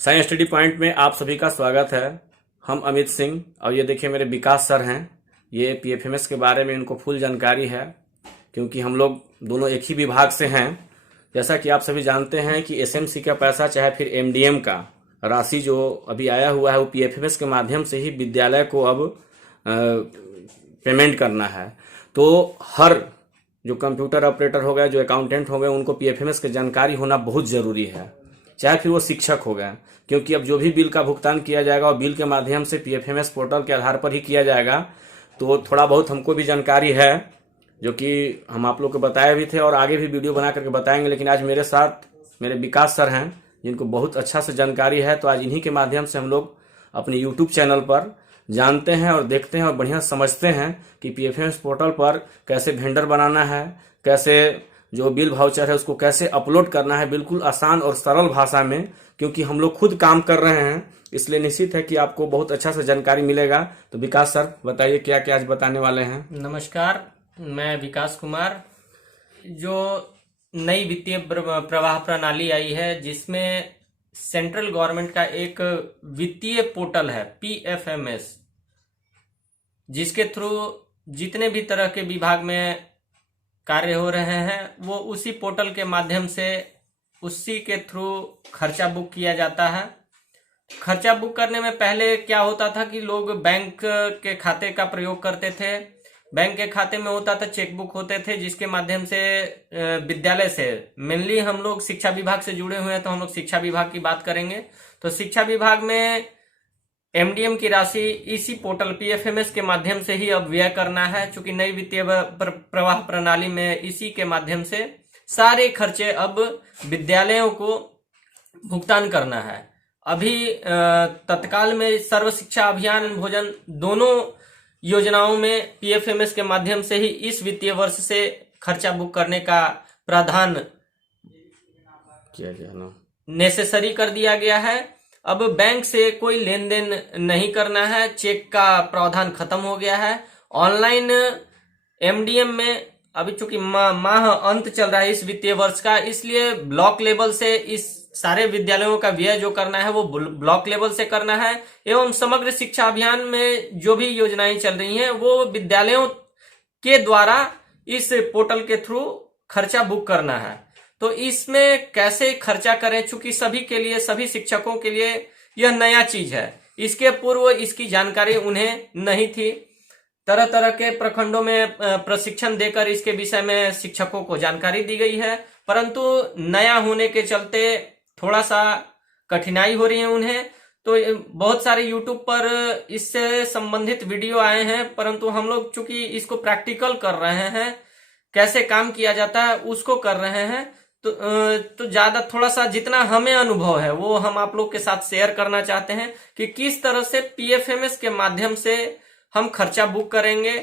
Science study point में आप सभी का स्वागत है। हम अमित सिंह और ये देखिए मेरे विकास सर हैं। ये पीएफएमएस के बारे में इनको फुल जानकारी है क्योंकि हम लोग दोनों एक ही विभाग से हैं। जैसा कि आप सभी जानते हैं कि एसएमसी का पैसा चाहे फिर एमडीएम का राशि जो अभी आया हुआ है वो पीएफएमएस के माध्यम से ही विद्यालय को अब पेमेंट करना है। तो हर जो कंप्यूटर ऑपरेटर हो गए, जो अकाउंटेंट हो गए, उनको पीएफएमएस की जानकारी होना बहुत ज़रूरी है, चाहे फिर वो शिक्षक हो गए, क्योंकि अब जो भी बिल का भुगतान किया जाएगा वो बिल के माध्यम से पीएफएमएस पोर्टल के आधार पर ही किया जाएगा। तो थोड़ा बहुत हमको भी जानकारी है जो कि हम आप लोग को बताए भी थे और आगे भी वीडियो बना करके बताएंगे। लेकिन आज मेरे साथ मेरे विकास सर हैं जिनको बहुत अच्छा से जानकारी है, तो आज इन्हीं के माध्यम से हम लोग अपने यूट्यूब चैनल पर जानते हैं और देखते हैं और बढ़िया समझते हैं कि पीएफएमएस पोर्टल पर कैसे वेंडर बनाना है, कैसे जो बिल वाउचर है उसको कैसे अपलोड करना है, बिल्कुल आसान और सरल भाषा में, क्योंकि हम लोग खुद काम कर रहे हैं, इसलिए निश्चित है कि आपको बहुत अच्छा से जानकारी मिलेगा। तो विकास सर बताइए क्या क्या आज बताने वाले हैं। नमस्कार, मैं विकास कुमार। जो नई वित्तीय प्रवाह प्रणाली आई है जिसमें सेंट्रल गवर्नमेंट का एक वित्तीय पोर्टल है पीएफएमएस, जिसके थ्रू जितने भी तरह के विभाग में कार्य हो रहे हैं वो उसी पोर्टल के माध्यम से उसी के थ्रू खर्चा बुक किया जाता है। खर्चा बुक करने में पहले क्या होता था कि लोग बैंक के खाते का प्रयोग करते थे। बैंक के खाते में होता था चेक बुक होते थे, जिसके माध्यम से विद्यालय से, मेनली हम लोग शिक्षा विभाग से जुड़े हुए हैं तो हम लोग शिक्षा विभाग की बात करेंगे। तो शिक्षा विभाग में एमडीएम की राशि इसी पोर्टल पीएफएमएस के माध्यम से ही अब व्यय करना है। चूंकि नई वित्तीय प्रवाह प्रणाली में इसी के माध्यम से सारे खर्चे अब विद्यालयों को भुगतान करना है। अभी तत्काल में सर्व शिक्षा अभियान भोजन दोनों योजनाओं में पीएफएमएस के माध्यम से ही इस वित्तीय वर्ष से खर्चा बुक करने का प्रावधान किया गया ना, नेसेसरी कर दिया गया है। अब बैंक से कोई लेन देन नहीं करना है, चेक का प्रावधान खत्म हो गया है। ऑनलाइन एमडीएम में अभी चूंकि माह अंत चल रहा है इस वित्तीय वर्ष का, इसलिए ब्लॉक लेवल से इस सारे विद्यालयों का व्यय जो करना है वो ब्लॉक लेवल से करना है। एवं समग्र शिक्षा अभियान में जो भी योजनाएं चल रही हैं वो विद्यालयों के द्वारा इस पोर्टल के थ्रू खर्चा बुक करना है। तो इसमें कैसे खर्चा करें, चूंकि सभी के लिए, सभी शिक्षकों के लिए यह नया चीज है। इसके पूर्व इसकी जानकारी उन्हें नहीं थी। तरह तरह के प्रखंडों में प्रशिक्षण देकर इसके विषय में शिक्षकों को जानकारी दी गई है, परंतु नया होने के चलते थोड़ा सा कठिनाई हो रही है उन्हें। तो बहुत सारे यूट्यूब पर इससे संबंधित वीडियो आए हैं, परंतु हम लोग चूंकि इसको प्रैक्टिकल कर रहे हैं, कैसे काम किया जाता है उसको कर रहे हैं, तो ज्यादा थोड़ा सा जितना हमें अनुभव है वो हम आप लोग के साथ शेयर करना चाहते हैं कि किस तरह से पीएफएमएस के माध्यम से हम खर्चा बुक करेंगे।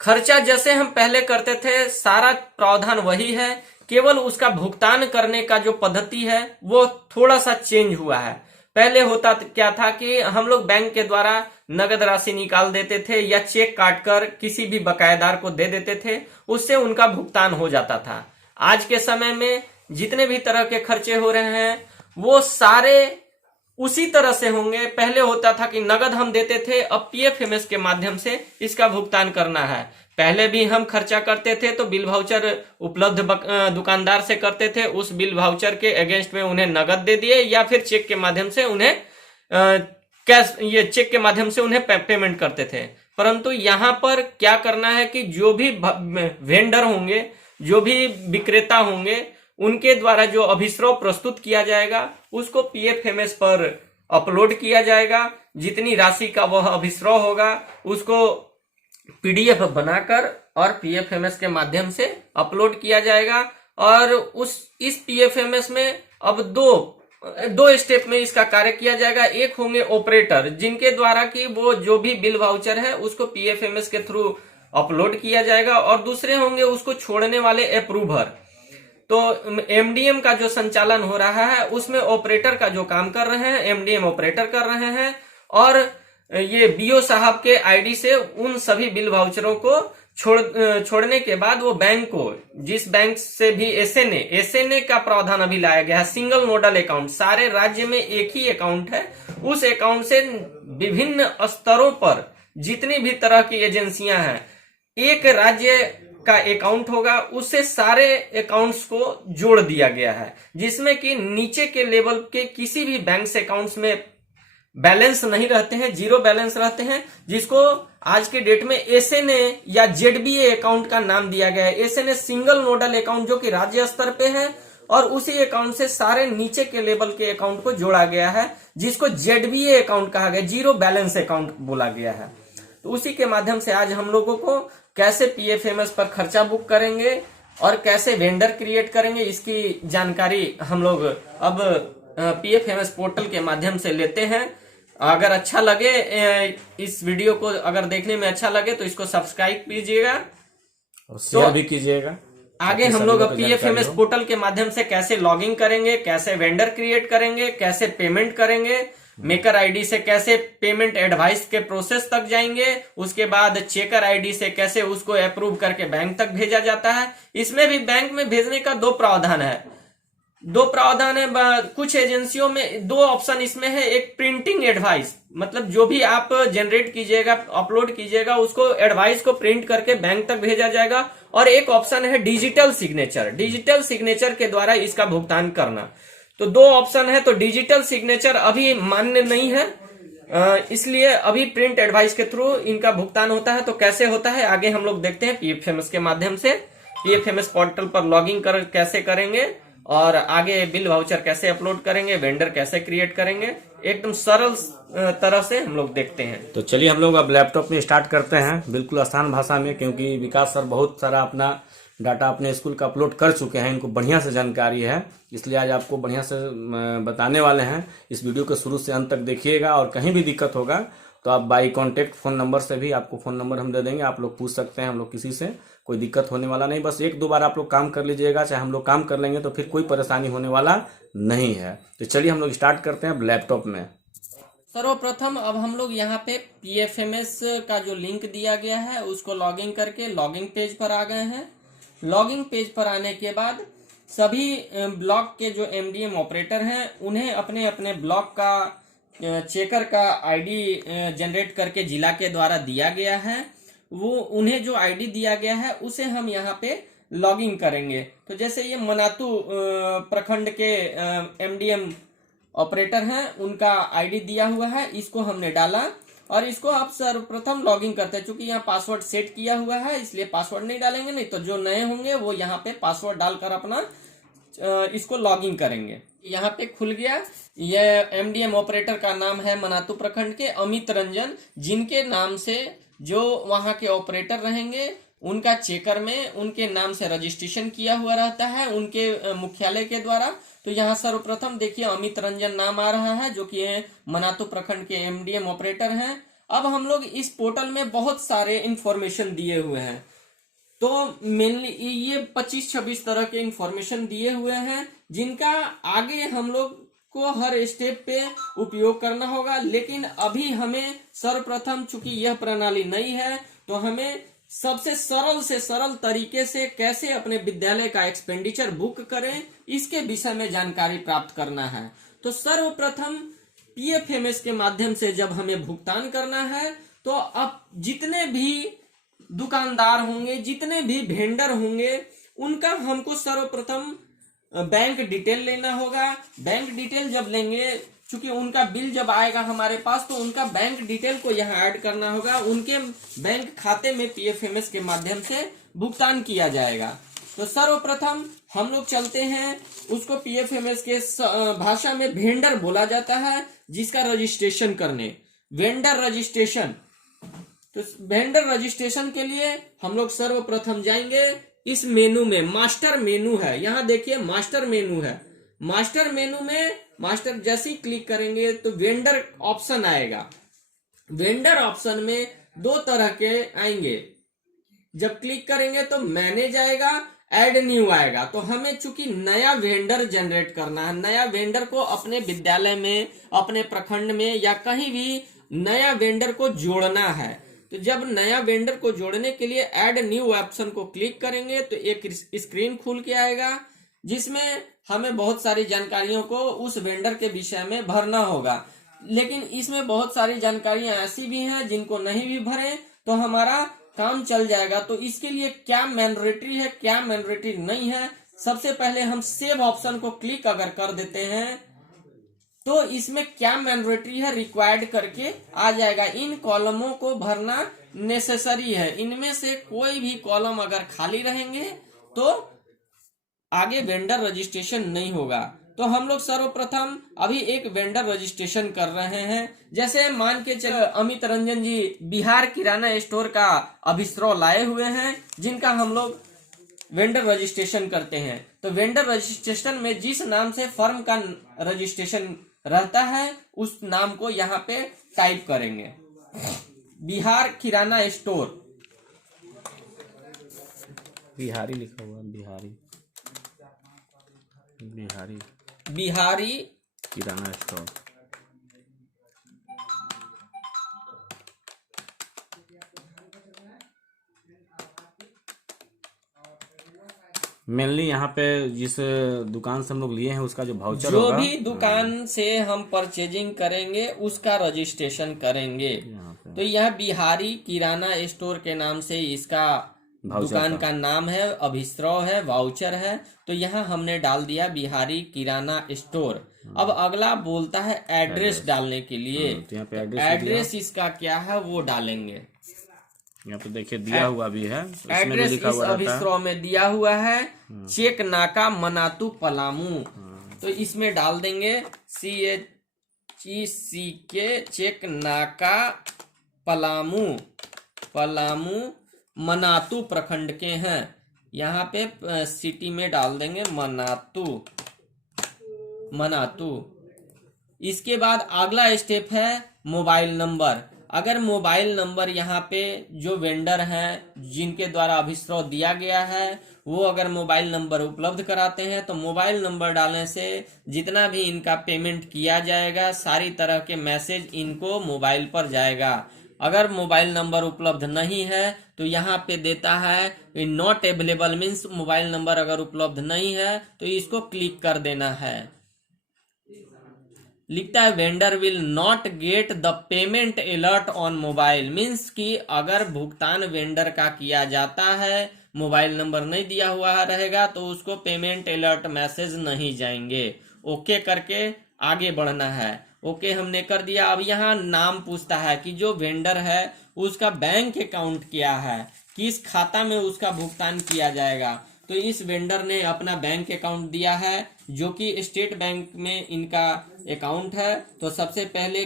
खर्चा जैसे हम पहले करते थे सारा प्रावधान वही है, केवल उसका भुगतान करने का जो पद्धति है वो थोड़ा सा चेंज हुआ है। पहले होता क्या था कि हम लोग बैंक के द्वारा नगद राशि निकाल देते थे या चेक काटकर किसी भी बकायेदार को दे देते थे, उससे उनका भुगतान हो जाता था। आज के समय में जितने भी तरह के खर्चे हो रहे हैं वो सारे उसी तरह से होंगे। पहले होता था कि नगद हम देते थे, अब पीएफएमएस के माध्यम से इसका भुगतान करना है। पहले भी हम खर्चा करते थे तो बिल वाउचर उपलब्ध दुकानदार से करते थे, उस बिल वाउचर के अगेंस्ट में उन्हें नगद दे दिए या फिर चेक के माध्यम से उन्हें कैश, ये चेक के माध्यम से उन्हें पेमेंट करते थे। परंतु यहाँ पर क्या करना है कि जो भी वेंडर होंगे, जो भी विक्रेता होंगे, उनके द्वारा जो अभिस्रव प्रस्तुत किया जाएगा उसको पीएफएमएस पर अपलोड किया जाएगा। जितनी राशि का वह अभिस्रव होगा उसको पीडीएफ बनाकर और पीएफएमएस के माध्यम से अपलोड किया जाएगा। और इस पीएफएमएस में अब दो स्टेप में इसका कार्य किया जाएगा। एक होंगे ऑपरेटर, जिनके द्वारा कि वो जो भी बिल वाउचर है उसको पीएफएमएस के थ्रू अपलोड किया जाएगा, और दूसरे होंगे उसको छोड़ने वाले अप्रूवर। तो एमडीएम का जो संचालन हो रहा है उसमें ऑपरेटर का जो काम कर रहे हैं एमडीएम ऑपरेटर कर रहे हैं, और ये बीओ साहब के आईडी से उन सभी बिल वाउचरों को छोड़ने के बाद वो बैंक को, जिस बैंक से भी एसएनए का प्रावधान अभी लाया गया है, सिंगल नोडल अकाउंट, सारे राज्य में एक ही अकाउंट है, उस अकाउंट से विभिन्न स्तरों पर जितनी भी तरह की एजेंसियां हैं, एक राज्य का अकाउंट होगा, उससे सारे अकाउंट्स को जोड़ दिया गया है, जिसमें कि नीचे के लेवल के किसी भी बैंक अकाउंट्स में बैलेंस नहीं रहते हैं, जीरो बैलेंस रहते हैं, जिसको आज के डेट में एसएनए या जेडबीए अकाउंट का नाम दिया गया है। एसएनए सिंगल नोडल अकाउंट जो कि राज्य स्तर पे है, और उसी अकाउंट से सारे नीचे के लेवल के अकाउंट को जोड़ा गया है, जिसको जेडबीए अकाउंट कहा गया, जीरो बैलेंस अकाउंट बोला गया है। तो उसी के माध्यम से आज हम लोगों को कैसे पीएफएमएस पर खर्चा बुक करेंगे और कैसे वेंडर क्रिएट करेंगे, इसकी जानकारी हम लोग अब पीएफएमएस पोर्टल के माध्यम से लेते हैं। अगर अच्छा लगे, इस वीडियो को अगर देखने में अच्छा लगे तो इसको सब्सक्राइब कीजिएगा और शेयर भी कीजिएगा। आगे हम लोग अब पीएफएमएस पोर्टल के माध्यम से कैसे लॉगिन करेंगे, कैसे वेंडर क्रिएट करेंगे, कैसे पेमेंट करेंगे, मेकर आईडी से कैसे पेमेंट एडवाइस के प्रोसेस तक जाएंगे, उसके बाद चेकर आईडी से कैसे उसको अप्रूव करके बैंक तक भेजा जाता है। इसमें भी बैंक में भेजने का दो प्रावधान है। कुछ एजेंसियों में दो ऑप्शन इसमें है। एक प्रिंटिंग एडवाइस, मतलब जो भी आप जनरेट कीजिएगा, अपलोड कीजिएगा, उसको एडवाइस को प्रिंट करके बैंक तक भेजा जाएगा। और एक ऑप्शन है डिजिटल सिग्नेचर, डिजिटल सिग्नेचर के द्वारा इसका भुगतान करना। तो दो ऑप्शन है। तो डिजिटल सिग्नेचर अभी मान्य नहीं है, इसलिए अभी प्रिंट एडवाइस के थ्रू इनका भुगतान होता है। तो कैसे होता है आगे हम लोग देखते हैं पीएफएमएस के माध्यम से। पीएफएमएस पोर्टल पर लॉगिन कैसे करेंगे और आगे बिल वाउचर कैसे अपलोड करेंगे, वेंडर कैसे क्रिएट करेंगे, एकदम सरल तरह से हम लोग देखते हैं। तो चलिए हम लोग अब लैपटॉप में स्टार्ट करते हैं, बिल्कुल आसान भाषा में, क्योंकि विकास सर बहुत सारा अपना डाटा अपने स्कूल का अपलोड कर चुके हैं, इनको बढ़िया से जानकारी है, इसलिए आज आपको बढ़िया से बताने वाले हैं। इस वीडियो को शुरू से अंत तक देखिएगा और कहीं भी दिक्कत होगा तो आप बाई कॉन्टेक्ट फोन नंबर से भी, आपको फोन नंबर हम दे देंगे, आप लोग पूछ सकते हैं, हम लोग किसी से, कोई दिक्कत होने वाला नहीं। बस एक दो बार आप लोग काम कर लीजिएगा, चाहे हम लोग काम कर लेंगे तो फिर कोई परेशानी होने वाला नहीं है। तो चलिए हम लोग स्टार्ट करते हैं अब लैपटॉप में। सर्वप्रथम अब हम लोग यहाँ पे पीएफएमएस का जो लिंक दिया गया है उसको लॉगिन करके लॉगिन पेज पर आ गए हैं। लॉगिन पेज पर आने के बाद सभी ब्लॉक के जो एमडीएम ऑपरेटर हैं उन्हें अपने अपने ब्लॉक का चेकर का आईडी जनरेट करके जिला के द्वारा दिया गया है। वो उन्हें जो आईडी दिया गया है उसे हम यहाँ पे लॉगिन करेंगे। तो जैसे ये मनातू प्रखंड के एमडीएम ऑपरेटर हैं, उनका आईडी दिया हुआ है, इसको हमने डाला और इसको आप सर्वप्रथम लॉगिन करते हैं। चूंकि यहाँ पासवर्ड सेट किया हुआ है इसलिए पासवर्ड नहीं डालेंगे, नहीं तो जो नए होंगे वो यहाँ पे पासवर्ड डालकर अपना इसको लॉगिन करेंगे। यहाँ पे खुल गया। ये एमडीएम ऑपरेटर का नाम है मनातू प्रखंड के अमित रंजन, जिनके नाम से जो वहां के ऑपरेटर रहेंगे उनका चेकर में उनके नाम से रजिस्ट्रेशन किया हुआ रहता है उनके मुख्यालय के द्वारा। तो यहाँ सर्वप्रथम देखिए अमित रंजन नाम आ रहा है, जो कि मनातू प्रखंड के एमडीएम ऑपरेटर हैं। अब हम लोग इस पोर्टल में बहुत सारे इंफॉर्मेशन दिए हुए हैं, तो मेनली ये 25-26 तरह के इंफॉर्मेशन दिए हुए हैं, जिनका आगे हम लोग को हर स्टेप पे उपयोग करना होगा। लेकिन अभी हमें सर्वप्रथम, चूंकि यह प्रणाली नई है, तो हमें सबसे सरल से सरल तरीके से कैसे अपने विद्यालय का एक्सपेंडिचर बुक करें इसके विषय में जानकारी प्राप्त करना है। तो सर्वप्रथम पीएफएमएस के माध्यम से जब हमें भुगतान करना है, तो अब जितने भी दुकानदार होंगे, जितने भी वेंडर होंगे, उनका हमको सर्वप्रथम बैंक डिटेल लेना होगा। बैंक डिटेल जब लेंगे, चूंकि उनका बिल जब आएगा हमारे पास, तो उनका बैंक डिटेल को यहाँ ऐड करना होगा। उनके बैंक खाते में पीएफएमएस के माध्यम से भुगतान किया जाएगा। तो सर्वप्रथम हम लोग चलते हैं, उसको पीएफएमएस के भाषा में वेंडर बोला जाता है, जिसका रजिस्ट्रेशन करने, वेंडर रजिस्ट्रेशन। तो वेंडर रजिस्ट्रेशन के लिए हम लोग सर्वप्रथम जाएंगे इस मेनू में, मास्टर मेनू है, यहाँ देखिए मास्टर मेनू है। मास्टर मेनू में मास्टर जैसे ही क्लिक करेंगे तो वेंडर ऑप्शन आएगा। वेंडर ऑप्शन में दो तरह के आएंगे। जब क्लिक करेंगे तो मैनेज आएगा, ऐड न्यू आएगा। तो हमें चूंकि नया वेंडर जनरेट करना है, नया वेंडर को अपने विद्यालय में, अपने प्रखंड में या कहीं भी नया वेंडर को जोड़ना है, तो जब नया वेंडर को जोड़ने के लिए ऐड न्यू ऑप्शन को क्लिक करेंगे तो एक स्क्रीन खुल के आएगा, जिसमें हमें बहुत सारी जानकारियों को उस वेंडर के विषय में भरना होगा। लेकिन इसमें बहुत सारी जानकारियां ऐसी भी हैं जिनको नहीं भी भरे तो हमारा काम चल जाएगा। तो इसके लिए क्या मैंडेटरी है, क्या मैंडेटरी नहीं है, सबसे पहले हम सेव ऑप्शन को क्लिक अगर कर देते हैं तो इसमें क्या मैंडेटरी है रिक्वायर्ड करके आ जाएगा। इन कॉलमों को भरना नेसेसरी है, इनमें से कोई भी कॉलम अगर खाली रहेंगे तो आगे वेंडर रजिस्ट्रेशन नहीं होगा। तो हम लोग सर्वप्रथम अभी एक वेंडर रजिस्ट्रेशन कर रहे हैं। जैसे मान के चलो अमित रंजन जी बिहार किराना स्टोर का अभिस्रव लाए हुए हैं, जिनका हम लोग वेंडर रजिस्ट्रेशन करते हैं। तो वेंडर रजिस्ट्रेशन में जिस नाम से फर्म का रजिस्ट्रेशन रहता है उस नाम को यहाँ पे टाइप करेंगे, बिहार किराना स्टोर। बिहारी लिखा हुआ है, बिहारी बिहारी बिहारी किराना स्टोर। मेनली यहाँ पे जिस दुकान से हम लोग लिए हैं उसका जो भाउचर जो होगा, भी दुकान से हम परचेजिंग करेंगे उसका रजिस्ट्रेशन करेंगे। यहाँ पे तो यह बिहारी किराना स्टोर के नाम से इसका दुकान का नाम है, अभिस्रव है, वाउचर है। तो यहाँ हमने डाल दिया बिहारी किराना स्टोर। अब अगला बोलता है एड्रेस डालने के लिए। तो यहाँ पे एड्रेस इसका क्या है वो डालेंगे। यहाँ पे देखिए दिया हुआ भी है, इसमें भी एड्रेस लिखा इस हुआ रहता है। अभिस्रव में दिया हुआ है, चेक नाका मनातू पलामू। तो इसमें डाल देंगे CHECK चेक नाका पलामू। पलामू मनातू प्रखंड के हैं। यहाँ पे सिटी में डाल देंगे मनातू। मनातू। इसके बाद अगला स्टेप है मोबाइल नंबर। अगर मोबाइल नंबर यहाँ पे जो वेंडर हैं जिनके द्वारा अभिस्रव दिया गया है वो अगर मोबाइल नंबर उपलब्ध कराते हैं तो मोबाइल नंबर डालने से जितना भी इनका पेमेंट किया जाएगा सारी तरह के मैसेज इनको मोबाइल पर जाएगा। अगर मोबाइल नंबर उपलब्ध नहीं है तो यहाँ पे देता है not available, means mobile number अगर उपलब्ध नहीं है तो इसको क्लिक कर देना है। लिखता है vendor will not get the payment alert on mobile, means कि अगर भुगतान वेंडर का किया जाता है मोबाइल नंबर नहीं दिया हुआ रहेगा तो उसको पेमेंट अलर्ट मैसेज नहीं जाएंगे। ओके करके आगे बढ़ना है। ओके हमने कर दिया। अब यहाँ नाम पूछता है कि जो वेंडर है उसका बैंक अकाउंट क्या है, किस खाता में उसका भुगतान किया जाएगा। तो इस वेंडर ने अपना बैंक अकाउंट दिया है जो कि स्टेट बैंक में इनका अकाउंट है। तो सबसे पहले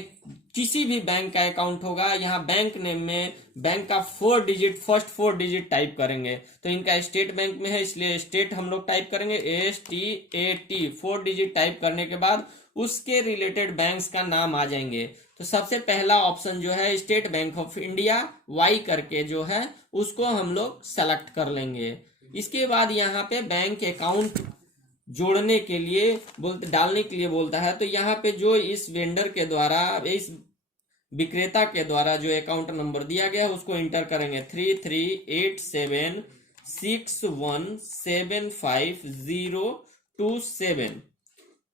किसी भी बैंक का अकाउंट होगा, यहाँ बैंक नेम में बैंक का फर्स्ट 4 डिजिट टाइप करेंगे। तो इनका स्टेट बैंक में है इसलिए स्टेट हम लोग टाइप करेंगे STAT। 4 डिजिट टाइप करने के बाद उसके रिलेटेड बैंक्स का नाम आ जाएंगे। तो सबसे पहला ऑप्शन जो है state bank of India Y करके जो है उसको हम लोग सेलेक्ट कर लेंगे। इसके बाद यहाँ पे बैंक अकाउंट जोड़ने के लिए डालने के लिए बोलता है। तो यहाँ पे जो इस वेंडर के द्वारा, इस विक्रेता के द्वारा जो अकाउंट नंबर दिया गया है उसको इंटर करेंगे 33876175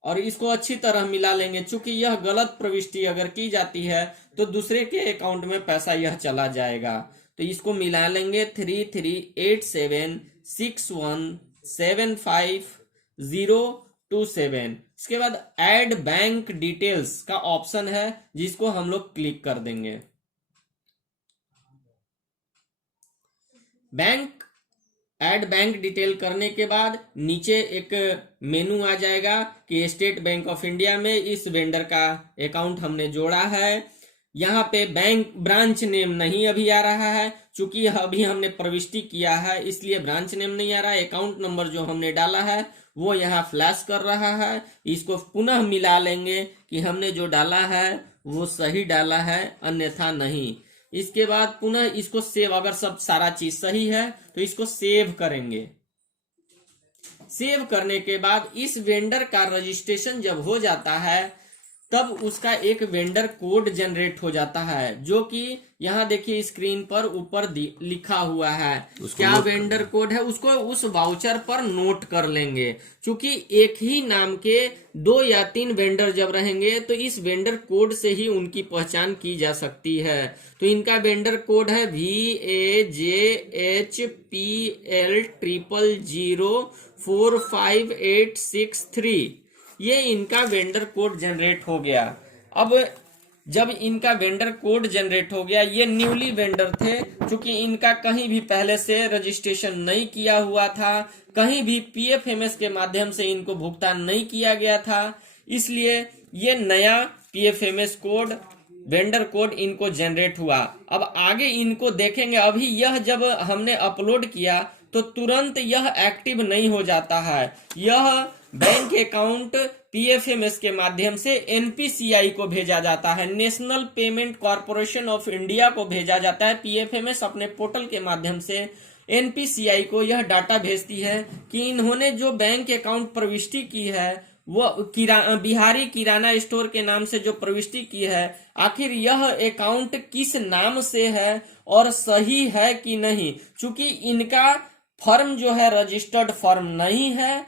और इसको अच्छी तरह मिला लेंगे। चूंकि यह गलत प्रविष्टि अगर की जाती है तो दूसरे के अकाउंट में पैसा यह चला जाएगा। तो इसको मिला लेंगे 33876175 इसके बाद ऐड बैंक डिटेल्स का ऑप्शन है जिसको हम लोग क्लिक कर देंगे। ऐड बैंक डिटेल करने के बाद नीचे एक मेनू आ जाएगा कि स्टेट बैंक ऑफ इंडिया में इस वेंडर का अकाउंट हमने जोड़ा है। यहाँ पे बैंक ब्रांच नेम नहीं अभी आ रहा है, चूंकि अभी हमने प्रविष्टि किया है इसलिए ब्रांच नेम नहीं आ रहा है। अकाउंट नंबर जो हमने डाला है वो यहाँ फ्लैश कर रहा है। इसको पुनः मिला लेंगे कि हमने जो डाला है वो सही डाला है अन्यथा नहीं। इसके बाद पुनः इसको सेव, अगर सब सारा चीज सही है तो इसको सेव करेंगे। सेव करने के बाद इस वेंडर का रजिस्ट्रेशन जब हो जाता है तब उसका एक वेंडर कोड जनरेट हो जाता है, जो कि यहाँ देखिए स्क्रीन पर ऊपर लिखा हुआ है। क्या वेंडर कोड है उसको उस वाउचर पर नोट कर लेंगे। क्योंकि एक ही नाम के 2 या 3 वेंडर जब रहेंगे तो इस वेंडर कोड से ही उनकी पहचान की जा सकती है। तो इनका वेंडर कोड है VAJHPL004586 ये इनका वेंडर कोड जनरेट हो गया। अब जब इनका वेंडर कोड जनरेट हो गया, ये न्यूली वेंडर थे, क्योंकि इनका कहीं भी पहले से रजिस्ट्रेशन नहीं किया हुआ था, कहीं भी पीएफएमएस के माध्यम से इनको भुगतान नहीं किया गया था, इसलिए ये नया पीएफएमएस कोड वेंडर कोड इनको जनरेट हुआ। अब आगे इनको देखेंगे, अभी यह जब हमने अपलोड किया तो तुरंत यह एक्टिव नहीं हो जाता है। यह बैंक अकाउंट पीएफएमएस के माध्यम से एनपीसीआई को भेजा जाता है, national payment corporation of India को भेजा जाता है। पीएफएमएस अपने पोर्टल के माध्यम से एनपीसीआई को यह डाटा भेजती है कि इन्होंने जो बैंक अकाउंट प्रविष्टि की है, वो बिहारी किराना स्टोर के नाम से जो प्रविष्टि की है, आखिर यह अकाउंट किस नाम से है और सही है कि नहीं। चूंकि इनका फर्म जो है रजिस्टर्ड फर्म नहीं है,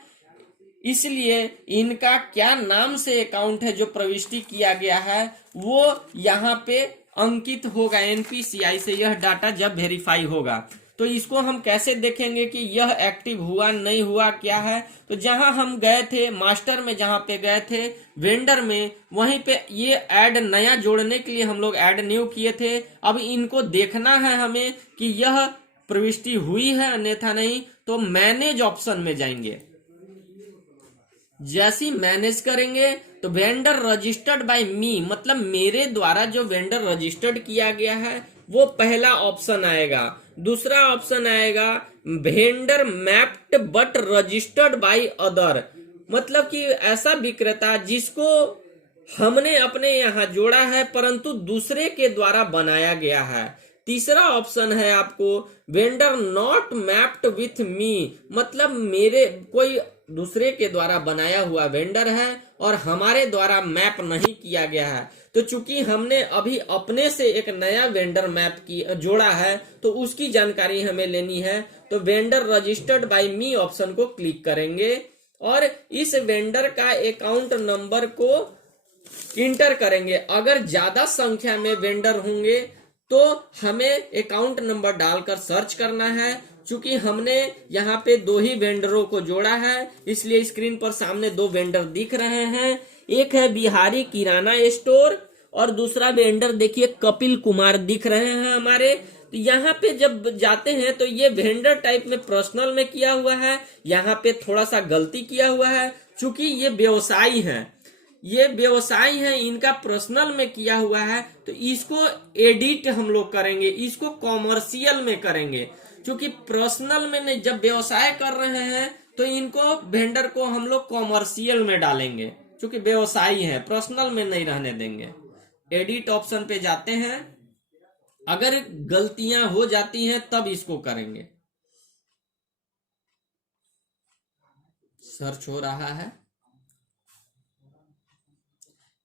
इसलिए इनका क्या नाम से अकाउंट है जो प्रविष्टि किया गया है वो यहाँ पे अंकित होगा एनपीसीआई से। यह डाटा जब वेरीफाई होगा तो इसको हम कैसे देखेंगे कि यह एक्टिव हुआ नहीं हुआ क्या है। तो जहां हम गए थे मास्टर में, जहां पे गए थे वेंडर में, वहीं पे ये ऐड नया जोड़ने के लिए हम लोग ऐड न्यू किए थे। अब इनको देखना है हमें कि यह प्रविष्टि हुई है अन्यथा नहीं। तो मैनेज ऑप्शन में जाएंगे, जैसी मैनेज करेंगे तो वेंडर रजिस्टर्ड बाय मी, मतलब मेरे द्वारा जो वेंडर रजिस्टर्ड किया गया है वो पहला ऑप्शन आएगा। दूसरा ऑप्शन आएगा vendor mapped but registered by other, मतलब कि ऐसा विक्रेता जिसको हमने अपने यहाँ जोड़ा है परंतु दूसरे के द्वारा बनाया गया है। तीसरा ऑप्शन है आपको vendor not mapped with me, मतलब मेरे कोई दूसरे के द्वारा बनाया हुआ वेंडर है और हमारे द्वारा मैप नहीं किया गया है। तो चूंकि हमने अभी अपने से एक नया वेंडर मैप की जोड़ा है तो उसकी जानकारी हमें लेनी है। तो वेंडर रजिस्टर्ड बाय मी ऑप्शन को क्लिक करेंगे और इस वेंडर का अकाउंट नंबर को इंटर करेंगे। अगर ज्यादा संख्या में वेंडर होंगे तो हमें अकाउंट नंबर डालकर सर्च करना है। चूंकि हमने यहाँ पे 2 ही वेंडरों को जोड़ा है, इसलिए स्क्रीन पर सामने 2 वेंडर दिख रहे हैं। एक है बिहारी किराना स्टोर और दूसरा वेंडर देखिए कपिल कुमार दिख रहे हैं हमारे। तो यहाँ पे जब जाते हैं तो ये वेंडर टाइप में पर्सनल में किया हुआ है, यहाँ पे थोड़ा सा गलती किया हुआ है। चूंकि ये व्यवसायी है, ये व्यवसायी है, इनका पर्सनल में किया हुआ है, तो इसको एडिट हम लोग करेंगे, इसको कॉमर्शियल में करेंगे। क्योंकि पर्सनल में नहीं, जब व्यवसाय कर रहे हैं तो इनको वेंडर को हम लोग कॉमर्शियल में डालेंगे, क्योंकि व्यवसायी है, पर्सनल में नहीं रहने देंगे। एडिट ऑप्शन पे जाते हैं, अगर गलतियां हो जाती हैं तब इसको करेंगे। सर्च हो रहा है,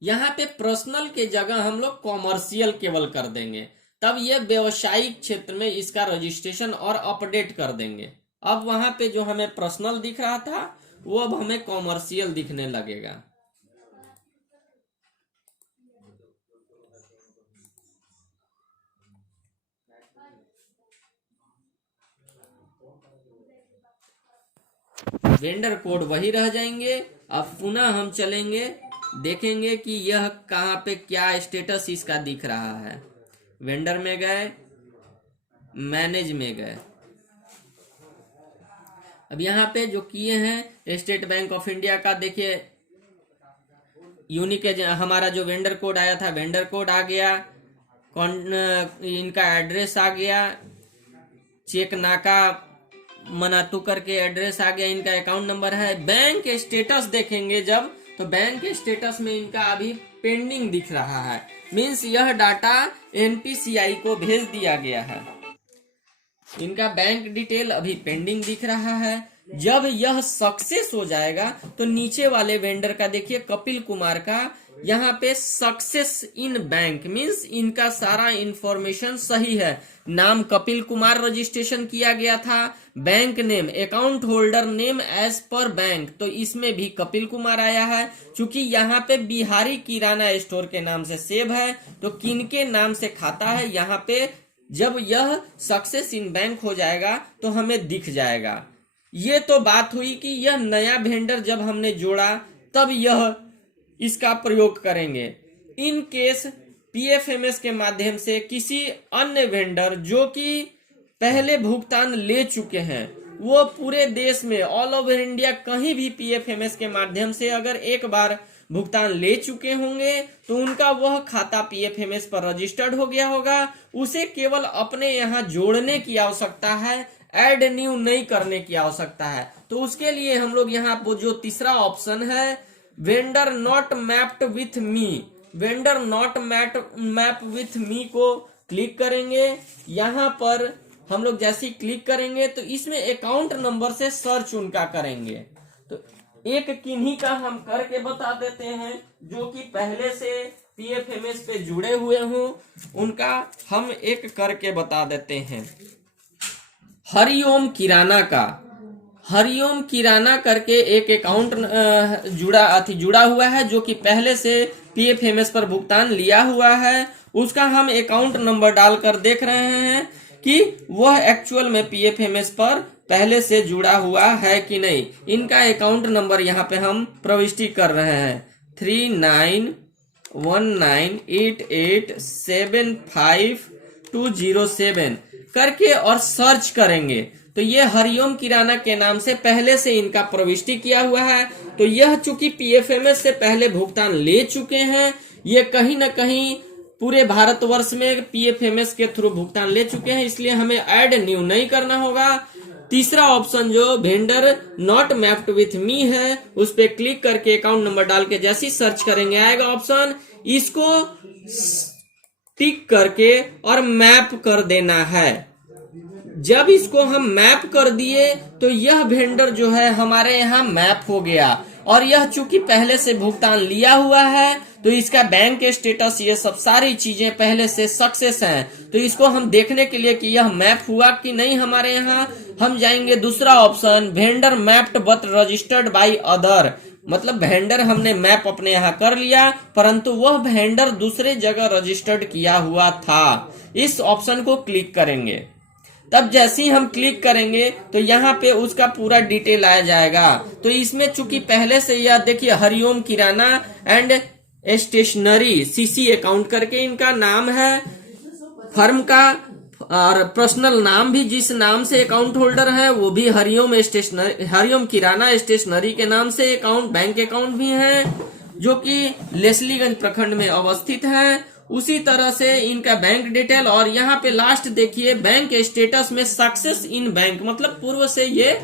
यहाँ पे पर्सनल के जगह हम लोग कॉमर्शियल केवल कर देंगे, तब ये व्यवसायिक क्षेत्र में इसका रजिस्ट्रेशन और अपडेट कर देंगे। अब वहां पे जो हमें पर्सनल दिख रहा था वो अब हमें कॉमर्शियल दिखने लगेगा। वेंडर कोड वही रह जाएंगे। अब पुनः हम चलेंगे, देखेंगे कि यह कहाँ पे क्या स्टेटस इसका दिख रहा है। वेंडर में गए, मैनेज में गए। अब यहाँ पे जो किए हैं स्टेट बैंक ऑफ इंडिया का देखिए यूनिक हमारा जो वेंडर कोड आया था, वेंडर कोड आ गया, इनका एड्रेस आ गया, चेक नाका मनातू करके एड्रेस आ गया, इनका अकाउंट नंबर है। बैंक स्टेटस देखेंगे जब, तो बैंक स्टेटस में इनका अभी पेंडिंग दिख रहा है, मीन्स यह डाटा एनपीसीआई को भेज दिया गया है। इनका बैंक डिटेल अभी पेंडिंग दिख रहा है। जब यह सक्सेस हो जाएगा तो नीचे वाले वेंडर का देखिए कपिल कुमार का यहाँ पे सक्सेस इन बैंक मीन्स इनका सारा इंफॉर्मेशन सही है। नाम कपिल कुमार रजिस्ट्रेशन किया गया था, bank name account holder name as per bank, तो इसमें भी कपिल कुमार आया है। चूंकि यहाँ पे बिहारी किराना स्टोर के नाम से सेव है, तो किनके नाम से खाता है यहाँ पे जब यह सक्सेस इन बैंक हो जाएगा तो हमें दिख जाएगा। ये तो बात हुई कि यह नया वेंडर जब हमने जोड़ा तब यह इसका प्रयोग करेंगे। इन केस पीएफएमएस के माध्यम से किसी अन्य वेंडर जो कि पहले भुगतान ले चुके हैं, वो पूरे देश में ऑल ओवर इंडिया कहीं भी पीएफएमएस के माध्यम से अगर एक बार भुगतान ले चुके होंगे तो उनका वह खाता पीएफएमएस पर रजिस्टर्ड हो गया होगा। उसे केवल अपने यहाँ जोड़ने की आवश्यकता है, ऐड न्यू नहीं करने की आवश्यकता है। तो उसके लिए हम लोग यहाँ जो तीसरा ऑप्शन है vendor not mapped with me, vendor not map with me को क्लिक करेंगे। यहाँ पर हम लोग जैसे ही क्लिक करेंगे तो इसमें अकाउंट नंबर से सर्च उनका करेंगे। तो एक किन्हीं का हम करके बता देते हैं जो कि पहले से पीएफएमएस पे जुड़े हुए हों, उनका हम एक करके बता देते हैं। हरिओम किराना का, हरिओम किराना करके एक अकाउंट जुड़ा हुआ है जो कि पहले से पीएफएमएस पर भुगतान लिया हुआ है। उसका हम अकाउंट नंबर डालकर देख रहे हैं कि वह एक्चुअल में पीएफएमएस पर पहले से जुड़ा हुआ है कि नहीं। इनका अकाउंट नंबर यहाँ पे हम प्रविष्टि कर रहे हैं 39198875 करके और सर्च करेंगे तो ये हरिओम किराना के नाम से पहले से इनका प्रविष्टि किया हुआ है। तो यह चूंकि पीएफएमएस से पहले भुगतान ले चुके हैं, ये कहीं ना कहीं पूरे भारतवर्ष में पीएफएमएस के थ्रू भुगतान ले चुके हैं, इसलिए हमें ऐड न्यू नहीं करना होगा। तीसरा ऑप्शन जो vendor not mapped with me है, उस पे क्लिक करके अकाउंट नंबर डाल के जैसे ही सर्च करेंगे आएगा ऑप्शन, इसको टिक करके और मैप कर देना है। जब इसको हम मैप कर दिए तो यह वेंडर जो है हमारे यहाँ मैप हो गया, और यह चूंकि पहले से भुगतान लिया हुआ है तो इसका बैंक स्टेटस ये सब सारी चीजें पहले से सक्सेस हैं। तो इसको हम देखने के लिए कि यह मैप हुआ कि नहीं हमारे यहाँ, हम जाएंगे दूसरा option vendor mapped but registered by other, मतलब वेंडर हमने मैप अपने यहाँ कर लिया परंतु वह वेंडर दूसरे जगह रजिस्टर्ड किया हुआ था। इस ऑप्शन को क्लिक करेंगे। तब जैसे ही हम क्लिक करेंगे तो यहाँ पे उसका पूरा डिटेल आ जाएगा। तो इसमें चूंकि पहले से यह देखिए हरिओम किराना एंड स्टेशनरी सीसी अकाउंट करके इनका नाम है, फर्म का और पर्सनल नाम भी जिस नाम से अकाउंट होल्डर है वो भी हरिओम किराना स्टेशनरी के नाम से अकाउंट बैंक अकाउंट भी है जो कि लेस्लीगंज प्रखंड में अवस्थित है। उसी तरह से इनका बैंक डिटेल, और यहाँ पे लास्ट देखिए बैंक स्टेटस में सक्सेस इन बैंक, मतलब पूर्व से ये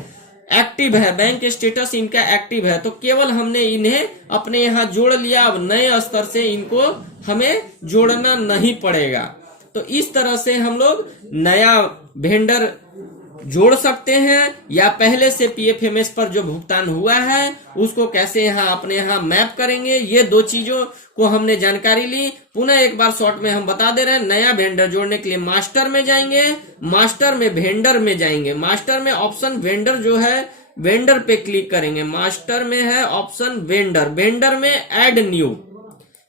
एक्टिव है, बैंक स्टेटस इनका एक्टिव है। तो केवल हमने इन्हें अपने यहाँ जोड़ लिया, अब नए स्तर से इनको हमें जोड़ना नहीं पड़ेगा। तो इस तरह से हम लोग नया वेंडर जोड़ सकते हैं, या पहले से पीएफएमएस पर जो भुगतान हुआ है उसको कैसे यहाँ अपने यहाँ मैप करेंगे। ये दो चीजों को हमने जानकारी ली। पुनः एक बार शॉर्ट में हम बता दे रहे हैं, नया वेंडर जोड़ने के लिए मास्टर में जाएंगे, मास्टर में वेंडर में जाएंगे, मास्टर में ऑप्शन वेंडर जो है वेंडर पे क्लिक करेंगे, मास्टर में है ऑप्शन वेंडर, वेंडर में ऐड न्यू,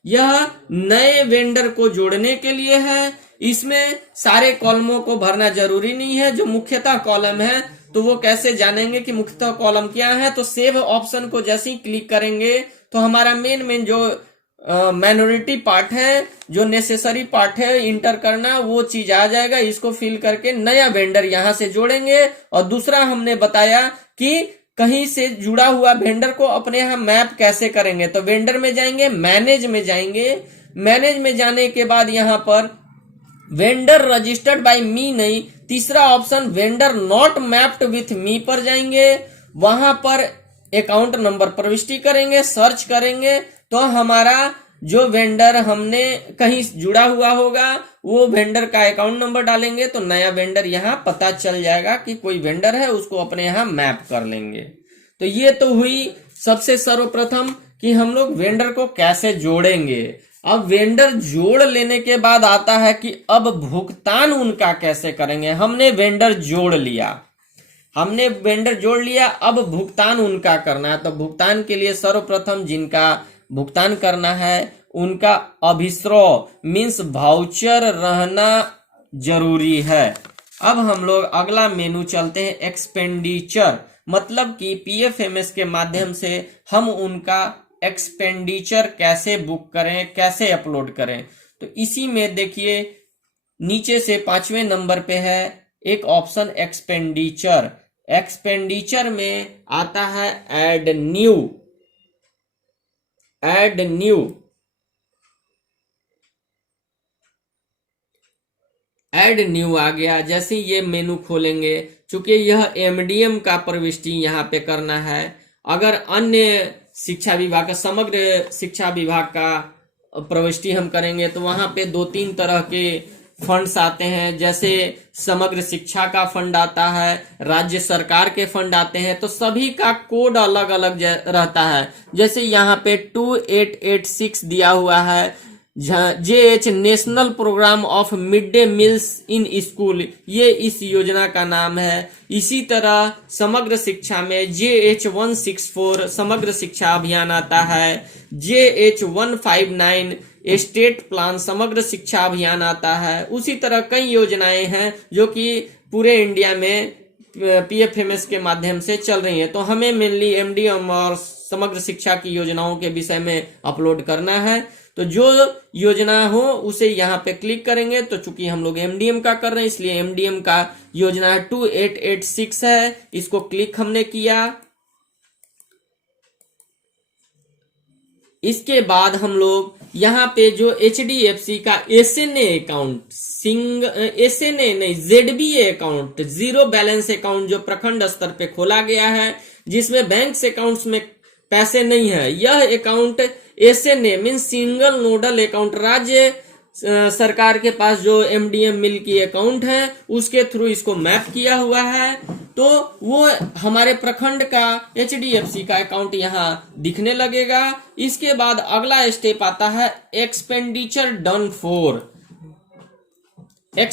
यह नए वेंडर को जोड़ने के लिए है। इसमें सारे कॉलमों को भरना जरूरी नहीं है, जो मुख्यतः कॉलम है तो वो कैसे जानेंगे कि मुख्यतः कॉलम क्या है। तो सेव ऑप्शन को जैसे ही क्लिक करेंगे तो हमारा मेन जो माइनॉरिटी पार्ट है, जो नेसेसरी पार्ट है इंटर करना, वो चीज आ जाएगा। इसको फिल करके नया वेंडर यहाँ से जोड़ेंगे। और दूसरा हमने बताया कि कहीं से जुड़ा हुआ वेंडर को अपने यहाँ मैप कैसे करेंगे। तो वेंडर में जाएंगे, मैनेज में जाएंगे, मैनेज में जाने के बाद यहाँ पर वेंडर रजिस्टर्ड बाय मी नहीं, तीसरा option vendor not mapped with me पर जाएंगे, वहां पर अकाउंट नंबर प्रविष्टि करेंगे, सर्च करेंगे तो हमारा जो वेंडर हमने कहीं जुड़ा हुआ होगा वो वेंडर का अकाउंट नंबर डालेंगे तो नया वेंडर यहाँ पता चल जाएगा कि कोई वेंडर है, उसको अपने यहाँ मैप कर लेंगे। तो ये तो हुई सबसे सर्वप्रथम कि हम लोग वेंडर को कैसे जोड़ेंगे। अब वेंडर जोड़ लेने के बाद आता है कि अब भुगतान उनका कैसे करेंगे। हमने वेंडर जोड़ लिया, अब भुगतान उनका करना है। तो भुगतान के लिए सर्वप्रथम जिनका भुगतान करना है उनका अभिस्रव मीन्स वाउचर रहना जरूरी है। अब हम लोग अगला मेनू चलते हैं एक्सपेंडिचर, मतलब कि पीएफएमएस के माध्यम से हम उनका एक्सपेंडिचर कैसे बुक करें, कैसे अपलोड करें। तो इसी में देखिए नीचे से 5वें नंबर पे है एक ऑप्शन एक्सपेंडिचर। एक्सपेंडिचर में आता है ऐड न्यू आ गया। जैसे ये मेनू खोलेंगे, चूंकि यह एमडीएम का प्रविष्टि यहाँ पे करना है। अगर अन्य शिक्षा विभाग का, समग्र शिक्षा विभाग का प्रविष्टि हम करेंगे तो वहां पे 2-3 तरह के फंड्स आते हैं। जैसे समग्र शिक्षा का फंड आता है, राज्य सरकार के फंड आते हैं, तो सभी का कोड अलग अलग रहता है। जैसे यहाँ पे 2886 दिया हुआ है JH national programme of mid day meals in school, ये इस योजना का नाम है। इसी तरह समग्र शिक्षा में JH 164 समग्र शिक्षा अभियान आता है। JH 159 स्टेट प्लान समग्र शिक्षा अभियान आता है। उसी तरह कई योजनाएं हैं जो कि पूरे इंडिया में पीएफएमएस के माध्यम से चल रही हैं। तो हमें मेनली एमडीएम और समग्र शिक्षा की योजनाओं के विषय में अपलोड करना है। तो जो योजना हो उसे यहाँ पे क्लिक करेंगे। तो चूंकि हम लोग एमडीएम का कर रहे हैं इसलिए एमडीएम का योजना 2886 है, इसको क्लिक हमने किया। इसके बाद हम लोग यहाँ पे जो एचडीएफसी का SNA account, ZBA account, zero balance account जो प्रखंड स्तर पे खोला गया है, जिसमें बैंक अकाउंट्स में पैसे नहीं है, यह account SNA means single nodal account, राज्य सरकार के पास जो एमडीएम मिल की अकाउंट है उसके थ्रू इसको मैप किया हुआ है। तो वो हमारे प्रखंड का एचडीएफसी का अकाउंट यहाँ दिखने लगेगा। इसके बाद अगला स्टेप आता है एक्सपेंडिचर डन फॉर। अब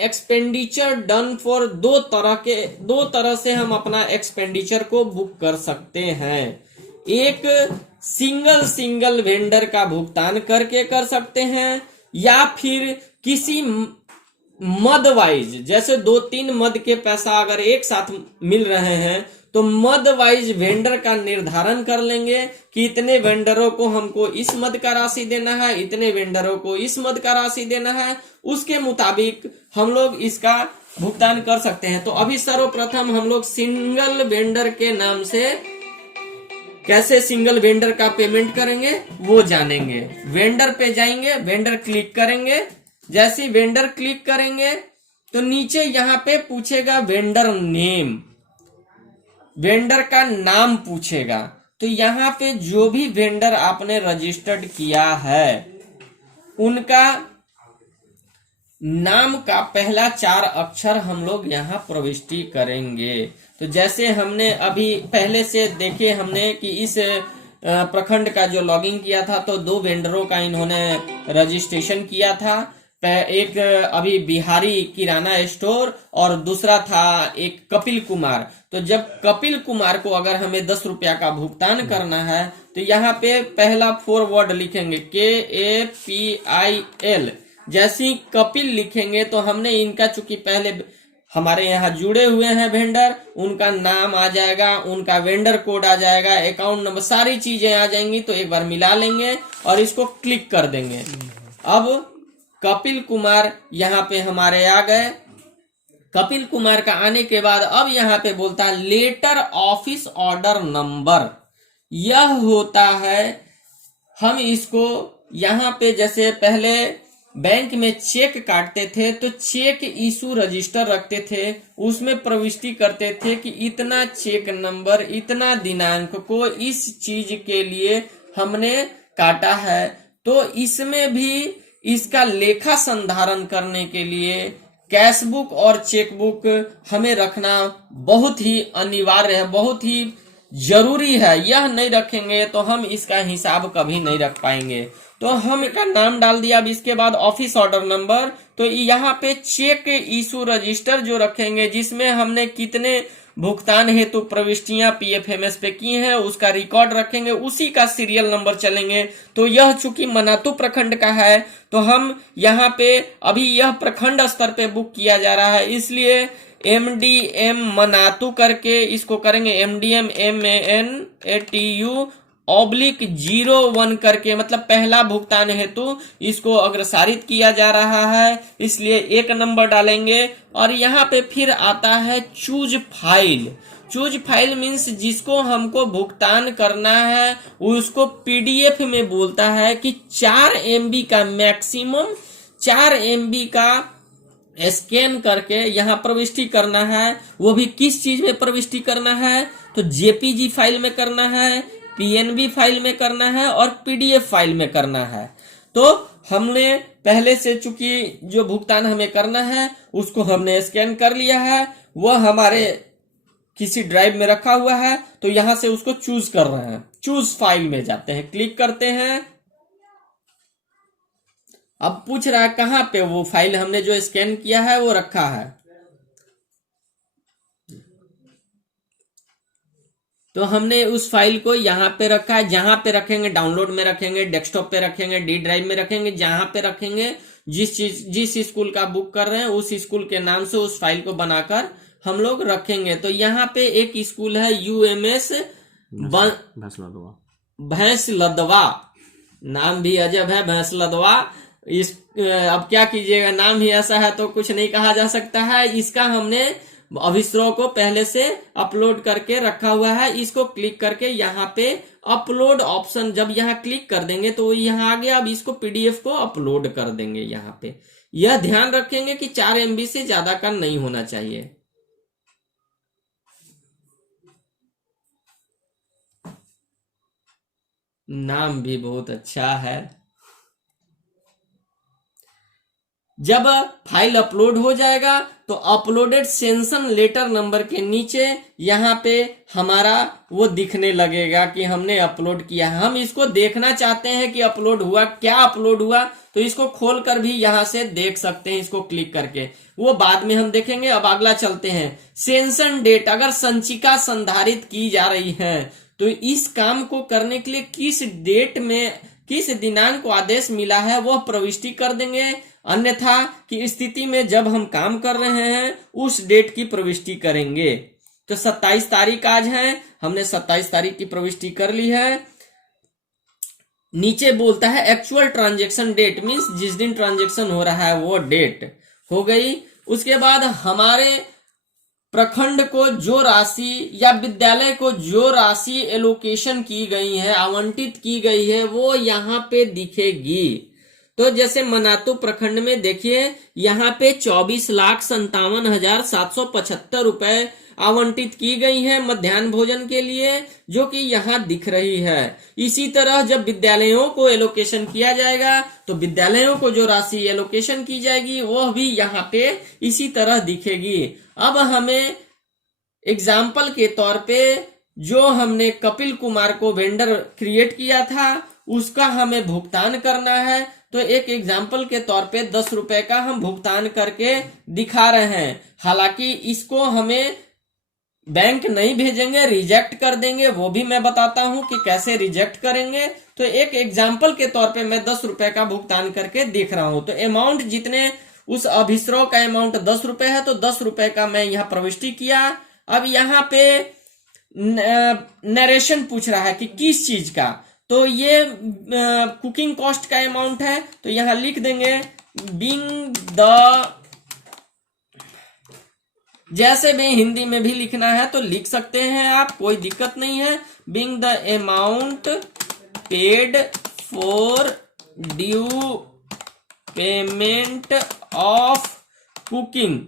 एक्सपेंडिचर डन फॉर दो तरह से हम अपना एक्सपेंडिचर को बुक कर सकते हैं। एक सिंगल वेंडर का भुगतान करके कर सकते हैं, या फिर किसी मद वाइज, जैसे 2-3 मद के पैसा अगर एक साथ मिल रहे हैं तो मद वाइज वेंडर का निर्धारण कर लेंगे कि इतने वेंडरों को हमको इस मद का राशि देना है, इतने वेंडरों को इस मद का राशि देना है, उसके मुताबिक हम लोग इसका भुगतान कर सकते हैं। तो अभी सर्वप्रथम हम लोग सिंगल वेंडर के नाम से कैसे सिंगल वेंडर का पेमेंट करेंगे वो जानेंगे। वेंडर पे जाएंगे, वेंडर क्लिक करेंगे। जैसे वेंडर क्लिक करेंगे तो नीचे यहाँ पे पूछेगा वेंडर नेम, वेंडर का नाम पूछेगा। तो यहाँ पे जो भी वेंडर आपने रजिस्टर्ड किया है उनका नाम का पहला 4 अक्षर हम लोग यहाँ प्रविष्टि करेंगे। तो जैसे हमने अभी पहले से देखे हमने कि इस प्रखंड का जो लॉगिन किया था तो 2 वेंडरों का इन्होंने रजिस्ट्रेशन किया था। एक अभी बिहारी किराना स्टोर और दूसरा था एक कपिल कुमार। तो जब कपिल कुमार को अगर हमें 10 रुपया का भुगतान करना है तो यहाँ पे पहला 4 वर्ड लिखेंगे KAPIL। जैसे कपिल लिखेंगे तो हमने इनका चूंकि पहले हमारे यहाँ जुड़े हुए हैं वेंडर, उनका नाम आ जाएगा, उनका वेंडर कोड आ जाएगा, अकाउंट नंबर, सारी चीजें आ जाएंगी। तो एक बार मिला लेंगे और इसको क्लिक कर देंगे। अब कपिल कुमार यहाँ पे हमारे आ गए। कपिल कुमार का आने के बाद अब यहाँ पे बोलता है लेटर ऑफिस ऑर्डर नंबर। यह होता है, हम इसको यहाँ पे जैसे पहले बैंक में चेक काटते थे तो चेक इशू रजिस्टर रखते थे, उसमें प्रविष्टि करते थे कि इतना चेक नंबर इतना दिनांक को इस चीज के लिए हमने काटा है। तो इसमें भी इसका लेखा संधारण करने के लिए कैश बुक और चेक बुक हमें रखना बहुत ही अनिवार्य है, बहुत ही जरूरी है, यह नहीं रखेंगे तो हम इसका हिसाब कभी नहीं रख पाएंगे। तो हम इसका नाम डाल दिया। अब इसके बाद ऑफिस ऑर्डर नंबर, तो यहाँ पे चेक इशू रजिस्टर जो रखेंगे जिसमें हमने कितने भुगतान हेतु प्रविष्टियां पीएफएमएस पे की हैं उसका रिकॉर्ड रखेंगे, उसी का सीरियल नंबर चलेंगे। तो यह चूंकि मनातू प्रखंड का है तो हम यहाँ पे अभी यह प्रखंड स्तर पे बुक किया जा रहा है, इसलिए MDM मनातू करके इसको करेंगे MDM MANATU/01 करके, मतलब पहला भुगतान हेतु इसको अग्रसारित किया जा रहा है, इसलिए 1 नंबर डालेंगे। और यहाँ पे फिर आता है choose file. Choose file means जिसको हमको भुगतान करना है उसको PDF में बोलता है कि 4 MB का मैक्सिमम 4 MB का स्कैन करके यहाँ प्रविष्टि करना है। वो भी किस चीज में प्रविष्टि करना है, तो JPG फाइल में करना है, PNB फाइल में करना है और PDF फाइल में करना है। तो हमने पहले से चूंकि जो भुगतान हमें करना है उसको हमने स्कैन कर लिया है, वह हमारे किसी ड्राइव में रखा हुआ है, तो यहां से उसको चूज कर रहे हैं। चूज फाइल में जाते हैं, क्लिक करते हैं। अब पूछ रहा है कहां पे वो फाइल हमने जो स्कैन किया है वो रखा है। तो हमने उस फाइल को यहाँ पे रखा है, जहां पे रखेंगे डाउनलोड में रखेंगे, डेस्कटॉप पे रखेंगे, D ड्राइव में रखेंगे, जहां पे रखेंगे जिस स्कूल का बुक कर रहे हैं उस स्कूल के नाम से उस फाइल को बनाकर हम लोग रखेंगे। तो यहाँ पे एक स्कूल है UMS भैंस लदवा, नाम भी अजब है, भैंस लदवा। इस अब क्या कीजिएगा, नाम ही ऐसा है तो कुछ नहीं कहा जा सकता है। इसका हमने अभिस्रोह को पहले से अपलोड करके रखा हुआ है। इसको क्लिक करके यहाँ पे अपलोड ऑप्शन जब यहाँ क्लिक कर देंगे तो यहाँ आ गया। अब इसको PDF को अपलोड कर देंगे। यहाँ पे यह ध्यान रखेंगे कि 4 MB से ज्यादा का नहीं होना चाहिए। नाम भी बहुत अच्छा है। जब फाइल अपलोड हो जाएगा तो अपलोडेड सेंशन लेटर नंबर के नीचे यहाँ पे हमारा वो दिखने लगेगा कि हमने अपलोड किया। हम इसको देखना चाहते हैं कि अपलोड हुआ, क्या अपलोड हुआ, तो इसको खोलकर भी यहाँ से देख सकते हैं इसको क्लिक करके, वो बाद में हम देखेंगे। अब अगला चलते हैं, सेंशन डेट। अगर संचिका संधारित की जा रही है तो इस काम को करने के लिए किस डेट में किस दिनांक को आदेश मिला है वह प्रविष्टि कर देंगे। अन्यथा की स्थिति में जब हम काम कर रहे हैं उस डेट की प्रविष्टि करेंगे। तो 27 तारीख आज है, हमने 27 तारीख की प्रविष्टि कर ली है। नीचे बोलता है एक्चुअल ट्रांजैक्शन डेट, मीन्स जिस दिन ट्रांजैक्शन हो रहा है वो डेट हो गई। उसके बाद हमारे प्रखंड को जो राशि या विद्यालय को जो राशि एलोकेशन की गई है, आवंटित की गई है, वो यहाँ पे दिखेगी। तो जैसे मनातू प्रखंड में देखिए यहाँ पे 24,57,775 रुपए आवंटित की गई है मध्याह्न भोजन के लिए, जो कि यहाँ दिख रही है। इसी तरह जब विद्यालयों को एलोकेशन किया जाएगा तो विद्यालयों को जो राशि एलोकेशन की जाएगी वह भी यहाँ पे इसी तरह दिखेगी। अब हमें एग्जाम्पल के तौर पे जो हमने कपिल कुमार को वेंडर क्रिएट किया था उसका हमें भुगतान करना है। तो एक एग्जाम्पल के तौर पे 10 रुपए का हम भुगतान करके दिखा रहे हैं। हालांकि इसको हमें बैंक नहीं भेजेंगे, रिजेक्ट कर देंगे, वो भी मैं बताता हूं कि कैसे रिजेक्ट करेंगे। तो एक एग्जाम्पल के तौर पे मैं 10 रुपए का भुगतान करके दिख रहा हूं। तो अमाउंट जितने उस अभिस्रोह का अमाउंट 10 रुपए है तो 10 रुपए का मैं यहाँ प्रविष्टि किया। अब यहाँ पे नरेशन पूछ रहा है कि किस चीज का, तो ये कुकिंग कॉस्ट का अमाउंट है। तो यहाँ लिख देंगे बीइंग द, जैसे भी हिंदी में भी लिखना है तो लिख सकते हैं आप, कोई दिक्कत नहीं है। Being the amount paid for due payment of cooking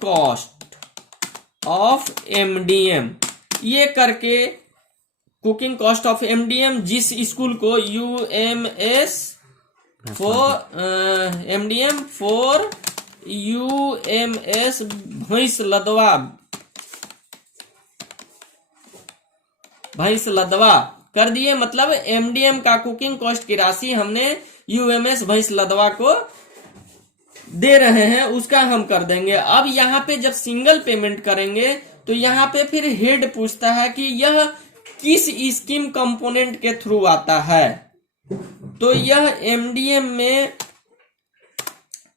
cost of MDM, ये करके कुकिंग कॉस्ट ऑफ MDM जिस स्कूल को UMS MDM फॉर UMS भैंस लदवा भैंस लदवा कर दिए, मतलब एमडीएम का कुकिंग कॉस्ट की राशि हमने यूएमएस भैंस लदवा को दे रहे हैं, उसका हम कर देंगे। अब यहाँ पे जब सिंगल पेमेंट करेंगे तो यहाँ पे फिर हेड पूछता है कि यह किस स्कीम कंपोनेंट के थ्रू आता है। तो यह एमडीएम में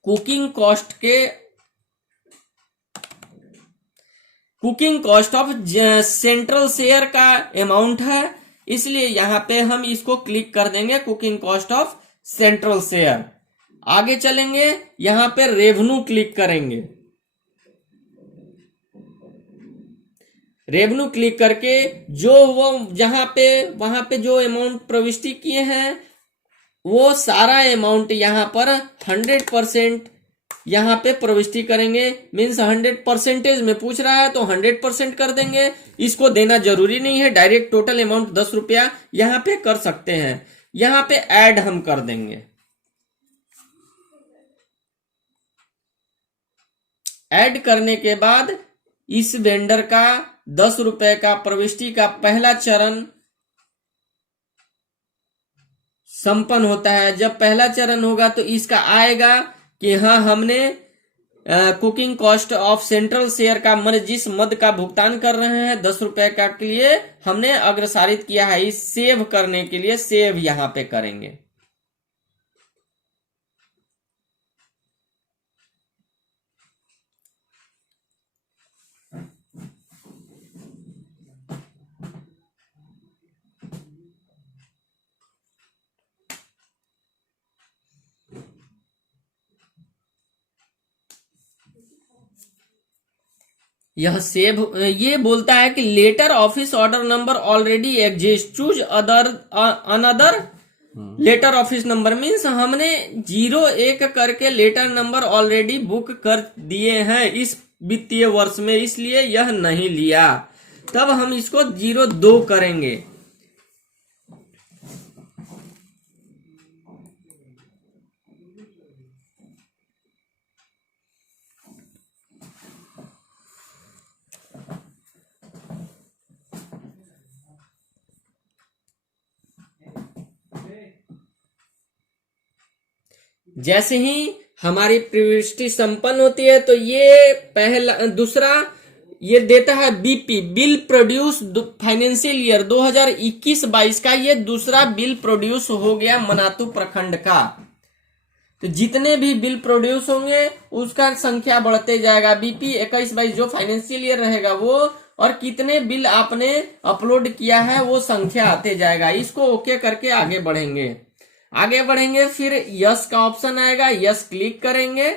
cooking cost of central share का अमाउंट है, इसलिए यहां पे हम इसको क्लिक कर देंगे cooking cost of central share. आगे चलेंगे, यहां पे रेवेन्यू क्लिक करेंगे। रेवेन्यू क्लिक करके जो वो वहां पे जो अमाउंट प्रविष्टि किए हैं वो सारा अमाउंट यहाँ पर 100% यहाँ पे प्रविष्टि करेंगे। मीन्स 100% में पूछ रहा है तो 100% कर देंगे। इसको देना जरूरी नहीं है, डायरेक्ट टोटल अमाउंट 10 रुपया यहाँ पे कर सकते हैं। यहाँ पे ऐड हम कर देंगे। ऐड करने के बाद इस वेंडर का 10 रुपए का प्रविष्टि का पहला चरण संपन्न होता है। जब पहला चरण होगा तो इसका आएगा कि हाँ हमने cooking cost of central share का जिस मद का भुगतान कर रहे हैं 10 रुपए का के लिए हमने अग्रसारित किया है। इस सेव करने के लिए सेव यहां पे करेंगे। यह सेव ये बोलता है कि letter office order number already exist, choose another letter office number. Means हमने 01 करके लेटर नंबर ऑलरेडी बुक कर दिए हैं इस वित्तीय वर्ष में, इसलिए यह नहीं लिया। तब हम इसको 02 करेंगे। जैसे ही हमारी प्रविष्टि संपन्न होती है तो ये दूसरा ये देता है BP, bill produce financial year 2021-22 का। ये दूसरा बिल प्रोड्यूस हो गया मनातू प्रखंड का। तो जितने भी बिल प्रोड्यूस होंगे उसका संख्या बढ़ते जाएगा। बीपी 21-22 जो फाइनेंशियल ईयर रहेगा वो, और कितने बिल आपने अपलोड किया है वो संख्या आते जाएगा। इसको ओके करके आगे बढ़ेंगे। फिर यस का ऑप्शन आएगा, यस क्लिक करेंगे।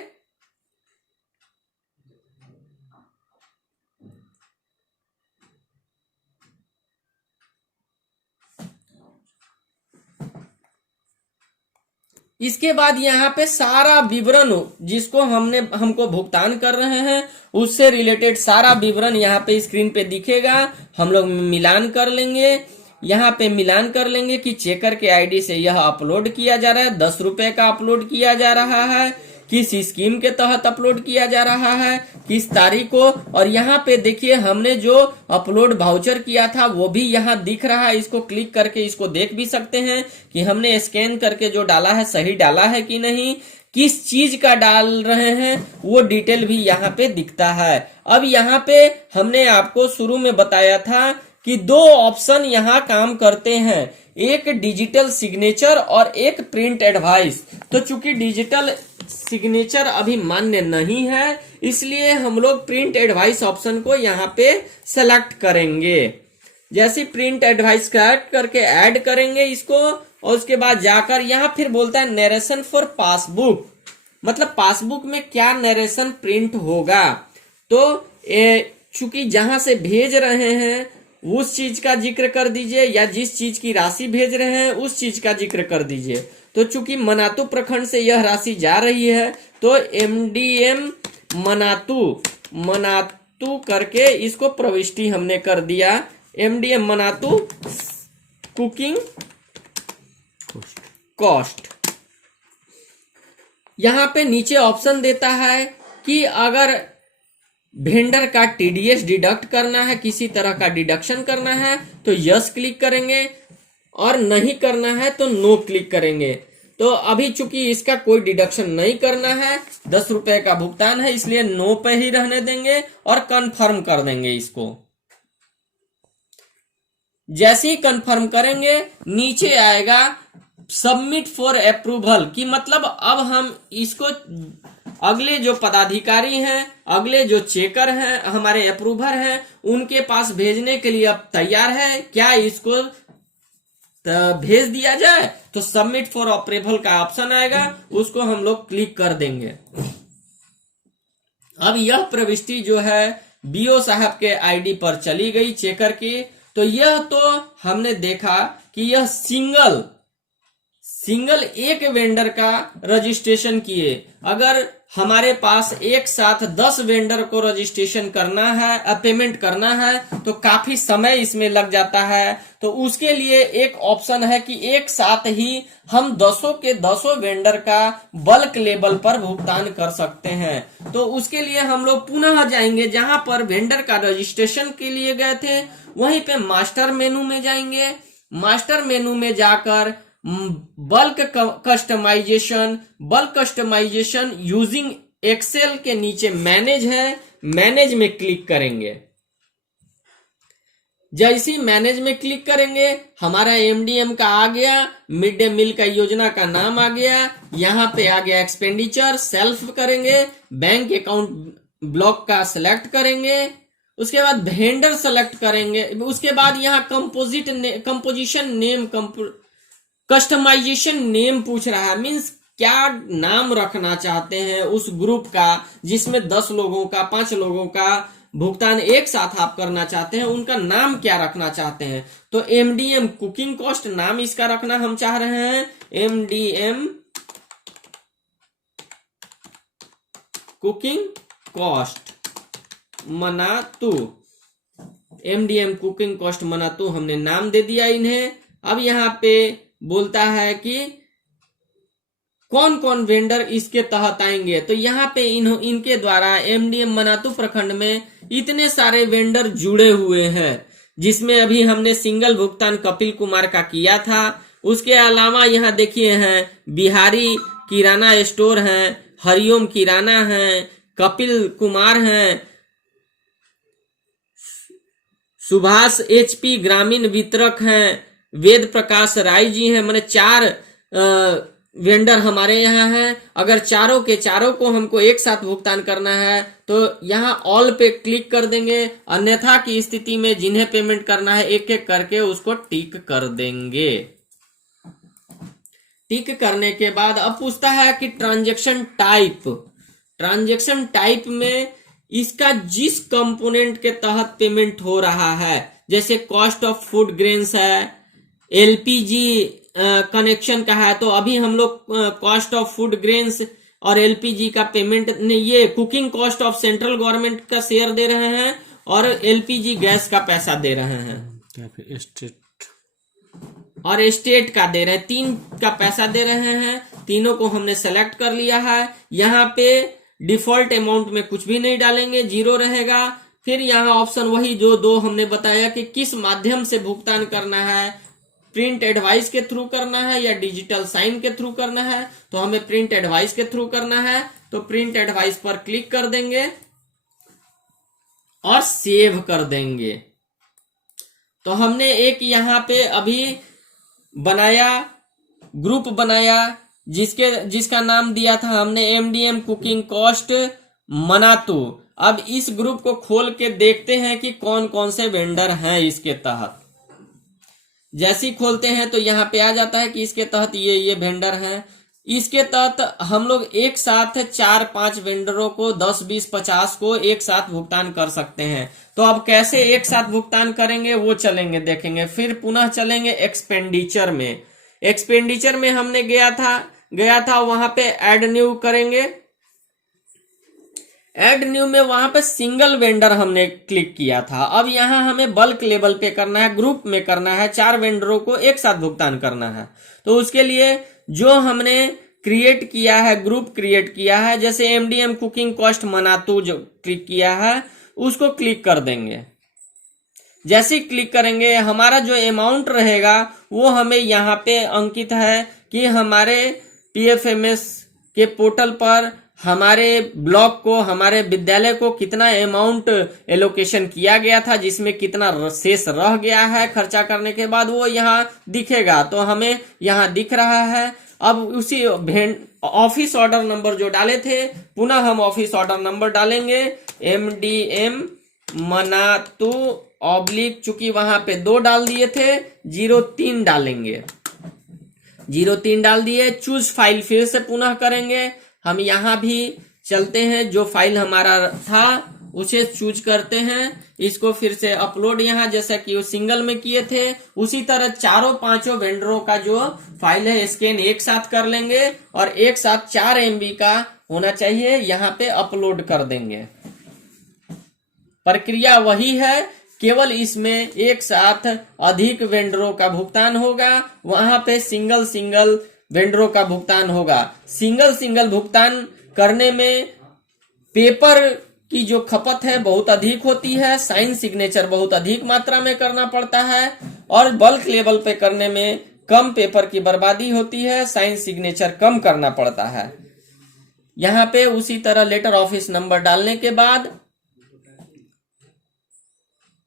इसके बाद यहाँ पे सारा विवरण जिसको हमको भुगतान कर रहे हैं उससे रिलेटेड सारा विवरण यहाँ पे स्क्रीन पे दिखेगा। हम लोग मिलान कर लेंगे। यहाँ पे मिलान कर लेंगे कि चेकर के आईडी से यह अपलोड किया जा रहा है, 10 रुपए का अपलोड किया जा रहा है, किस स्कीम के तहत अपलोड किया जा रहा है, किस तारीख को। और यहाँ पे देखिए हमने जो अपलोड वाउचर किया था वो भी यहाँ दिख रहा है। इसको क्लिक करके इसको देख भी सकते हैं कि हमने स्कैन करके जो डाला है सही डाला है कि नहीं, किस चीज का डाल रहे हैं वो डिटेल भी यहाँ पे दिखता है। अब यहाँ पे हमने आपको शुरू में बताया था कि 2 ऑप्शन यहाँ काम करते हैं, एक डिजिटल सिग्नेचर और एक प्रिंट एडवाइस। तो चूंकि डिजिटल सिग्नेचर अभी मान्य नहीं है इसलिए हम लोग प्रिंट एडवाइस ऑप्शन को यहाँ पे सेलेक्ट करेंगे। जैसे प्रिंट एडवाइस सेलेक्ट करके ऐड करेंगे इसको, और उसके बाद जाकर यहाँ फिर बोलता है नरेशन फॉर पासबुक, मतलब पासबुक में क्या नरेशन प्रिंट होगा। तो चूंकि जहां से भेज रहे हैं उस चीज का जिक्र कर दीजिए, या जिस चीज की राशि भेज रहे हैं उस चीज का जिक्र कर दीजिए। तो चूंकि मनातू प्रखंड से यह राशि जा रही है तो एमडीएम मनातू करके इसको प्रविष्टि हमने कर दिया। MDM Manatu cooking cost. यहाँ पे नीचे ऑप्शन देता है कि अगर वेंडर का टीडीएस डिडक्ट करना है, किसी तरह का डिडक्शन करना है तो यस क्लिक करेंगे, और नहीं करना है तो नो क्लिक करेंगे। तो अभी चूंकि इसका कोई डिडक्शन नहीं करना है, 10 रुपए का भुगतान है, इसलिए नो पे ही रहने देंगे और कंफर्म कर देंगे इसको। जैसे ही कंफर्म करेंगे नीचे आएगा सबमिट फॉर अप्रूवल, की मतलब अब हम इसको अगले जो पदाधिकारी हैं, अगले जो चेकर हैं, हमारे अप्रूवर हैं, उनके पास भेजने के लिए अब तैयार है। क्या इसको भेज दिया जाए? तो सबमिट फॉर अप्रूवल का ऑप्शन आएगा, उसको हम लोग क्लिक कर देंगे। अब यह प्रविष्टि जो है बीओ साहब के आईडी पर चली गई चेकर की। तो यह तो हमने देखा कि यह सिंगल एक वेंडर का रजिस्ट्रेशन किए। अगर हमारे पास एक साथ 10 वेंडर को रजिस्ट्रेशन करना है, पेमेंट करना है, तो काफी समय इसमें लग जाता है। तो उसके लिए एक ऑप्शन है कि एक साथ ही हम 10 के 10 वेंडर का बल्क लेवल पर भुगतान कर सकते हैं। तो उसके लिए हम लोग पुनः जाएंगे, जहां पर वेंडर का रजिस्ट्रेशन के लिए गए थे वहीं पे मास्टर मेनू में जाएंगे। मास्टर मेनू में जाकर बल्क कस्टमाइजेशन यूजिंग एक्सेल के नीचे मैनेज है, मैनेज में क्लिक करेंगे। जैसे ही मैनेज में क्लिक करेंगे हमारा एमडीएम का आ गया, मिड डे मील का योजना का नाम आ गया, यहाँ पे आ गया एक्सपेंडिचर, सेल्फ करेंगे, बैंक अकाउंट ब्लॉक का सिलेक्ट करेंगे, उसके बाद वेंडर सेलेक्ट करेंगे, उसके बाद यहाँ कंपोजिशन नेम, कस्टमाइजेशन नेम पूछ रहा है, मीन्स क्या नाम रखना चाहते हैं उस ग्रुप का जिसमें 10 लोगों का 5 लोगों का भुगतान एक साथ आप करना चाहते हैं, उनका नाम क्या रखना चाहते हैं। तो एमडीएम कुकिंग कॉस्ट नाम इसका रखना हम चाह रहे हैं, MDM cooking cost Manatu, MDM cooking cost Manatu हमने नाम दे दिया इन्हें। अब यहाँ पे बोलता है कि कौन कौन वेंडर इसके तहत आएंगे। तो यहाँ पे इनके द्वारा एमडीएम मनातू प्रखंड में इतने सारे वेंडर जुड़े हुए हैं, जिसमें अभी हमने सिंगल भुगतान कपिल कुमार का किया था। उसके अलावा यहाँ देखिए हैं बिहारी किराना स्टोर हैं, हरिओम किराना हैं, कपिल कुमार हैं, सुभाष एचपी ग्रामीण वितरक हैं, वेद प्रकाश राय जी हैं। मैंने 4 वेंडर हमारे यहाँ हैं। अगर चारों के चारों को हमको एक साथ भुगतान करना है तो यहाँ ऑल पे क्लिक कर देंगे, अन्यथा की स्थिति में जिन्हें पेमेंट करना है एक एक करके उसको टिक कर देंगे। टिक करने के बाद अब पूछता है कि ट्रांजैक्शन टाइप में इसका जिस कंपोनेंट के तहत पेमेंट हो रहा है, जैसे कॉस्ट ऑफ फूड ग्रेन्स है, एलपीजी कनेक्शन का है, तो अभी हम लोग कॉस्ट ऑफ फूड ग्रेन्स और एलपीजी का पेमेंट ये cooking cost of central government का शेयर दे रहे हैं और एलपीजी गैस का पैसा दे रहे हैं, और स्टेट का दे रहे हैं, 3 का पैसा दे रहे हैं। तीनों को हमने सेलेक्ट कर लिया है। यहाँ पे डिफॉल्ट अमाउंट में कुछ भी नहीं डालेंगे, 0 रहेगा। फिर यहाँ ऑप्शन वही जो 2 हमने बताया कि किस माध्यम से भुगतान करना है, प्रिंट एडवाइस के थ्रू करना है या डिजिटल साइन के थ्रू करना है। तो हमें प्रिंट एडवाइस के थ्रू करना है, तो प्रिंट एडवाइस पर क्लिक कर देंगे और सेव कर देंगे। तो हमने एक यहाँ पे अभी ग्रुप बनाया जिसका नाम दिया था हमने एमडीएम कुकिंग कॉस्ट मनातू। अब इस ग्रुप को खोल के देखते हैं कि कौन कौन से वेंडर हैं इसके तहत। जैसे ही खोलते हैं तो यहाँ पे आ जाता है कि इसके तहत ये वेंडर हैं। इसके तहत हम लोग एक साथ 4-5 वेंडरों को 10, 20, 50 को एक साथ भुगतान कर सकते हैं। तो अब कैसे एक साथ भुगतान करेंगे वो चलेंगे देखेंगे। फिर पुनः चलेंगे एक्सपेंडिचर में। एक्सपेंडिचर में हमने गया था वहां पे ऐड न्यू करेंगे। ऐड न्यू में वहां पे सिंगल वेंडर हमने क्लिक किया था। अब यहाँ हमें बल्क लेवल पे करना है, ग्रुप में करना है, 4 वेंडरों को एक साथ भुगतान करना है। तो उसके लिए जो हमने क्रिएट किया है, ग्रुप क्रिएट किया है, जैसे एमडीएम कुकिंग कॉस्ट मनातू जो क्लिक किया है उसको क्लिक कर देंगे। जैसे ही क्लिक करेंगे हमारा जो अमाउंट रहेगा वो हमें यहाँ पे अंकित है कि हमारे पीएफएमएस के पोर्टल पर हमारे ब्लॉक को, हमारे विद्यालय को कितना अमाउंट एलोकेशन किया गया था, जिसमें कितना शेष रह गया है खर्चा करने के बाद, वो यहाँ दिखेगा। तो हमें यहाँ दिख रहा है। अब उसी ऑफिस ऑर्डर नंबर जो डाले थे, पुनः हम ऑफिस ऑर्डर नंबर डालेंगे, MDM मनातू ऑब्लिक, चूंकि वहां पे 2 डाल दिए थे, 03 डालेंगे, 03 डाल दिए। चूज फाइल फिर से पुनः करेंगे, हम यहाँ भी चलते हैं, जो फाइल हमारा था उसे चूज करते हैं, इसको फिर से अपलोड यहाँ जैसा कि वो सिंगल में किए थे उसी तरह चारों पांचों वेंडरों का जो फाइल है स्कैन एक साथ कर लेंगे और एक साथ 4 MB का होना चाहिए, यहाँ पे अपलोड कर देंगे। प्रक्रिया वही है, केवल इसमें एक साथ अधिक वेंडरों का भुगतान होगा, वहां पे सिंगल वेंडरों का भुगतान होगा। सिंगल भुगतान करने में पेपर की जो खपत है बहुत अधिक होती है, साइन सिग्नेचर बहुत अधिक मात्रा में करना पड़ता है, और बल्क लेवल पे करने में कम पेपर की बर्बादी होती है, साइन सिग्नेचर कम करना पड़ता है। यहाँ पे उसी तरह लेटर ऑफिस नंबर डालने के बाद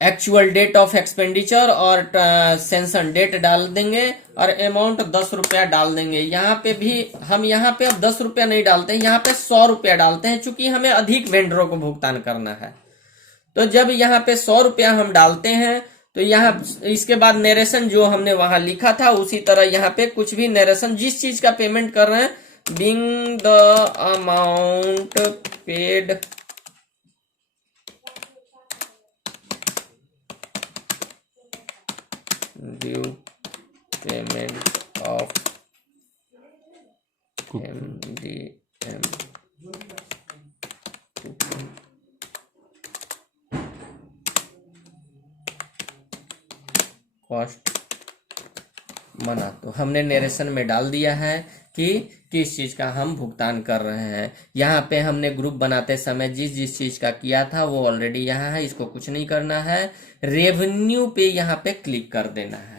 एक्चुअल डेट ऑफ एक्सपेंडिचर और सेंशन डेट डाल देंगे और अमाउंट 10 रुपया डाल देंगे। यहाँ पे भी हम यहाँ पे अब 10 रुपया नहीं डालते हैं, यहाँ पे 100 रुपया डालते हैं, चूंकि हमें अधिक वेंडरों को भुगतान करना है। तो जब यहाँ पे 100 रुपया हम डालते हैं तो यहाँ इसके बाद नरेशन जो हमने वहां लिखा था उसी तरह यहाँ पे कुछ भी नरेशन, जिस चीज का पेमेंट कर रहे हैं, being the amount paid due payment of MDM cost मना, तो हमने नरेशन में डाल दिया है कि किस चीज का हम भुगतान कर रहे हैं। यहाँ पे हमने ग्रुप बनाते समय जिस चीज का किया था वो ऑलरेडी यहाँ है, इसको कुछ नहीं करना है। रेवेन्यू पे यहाँ पे क्लिक कर देना है।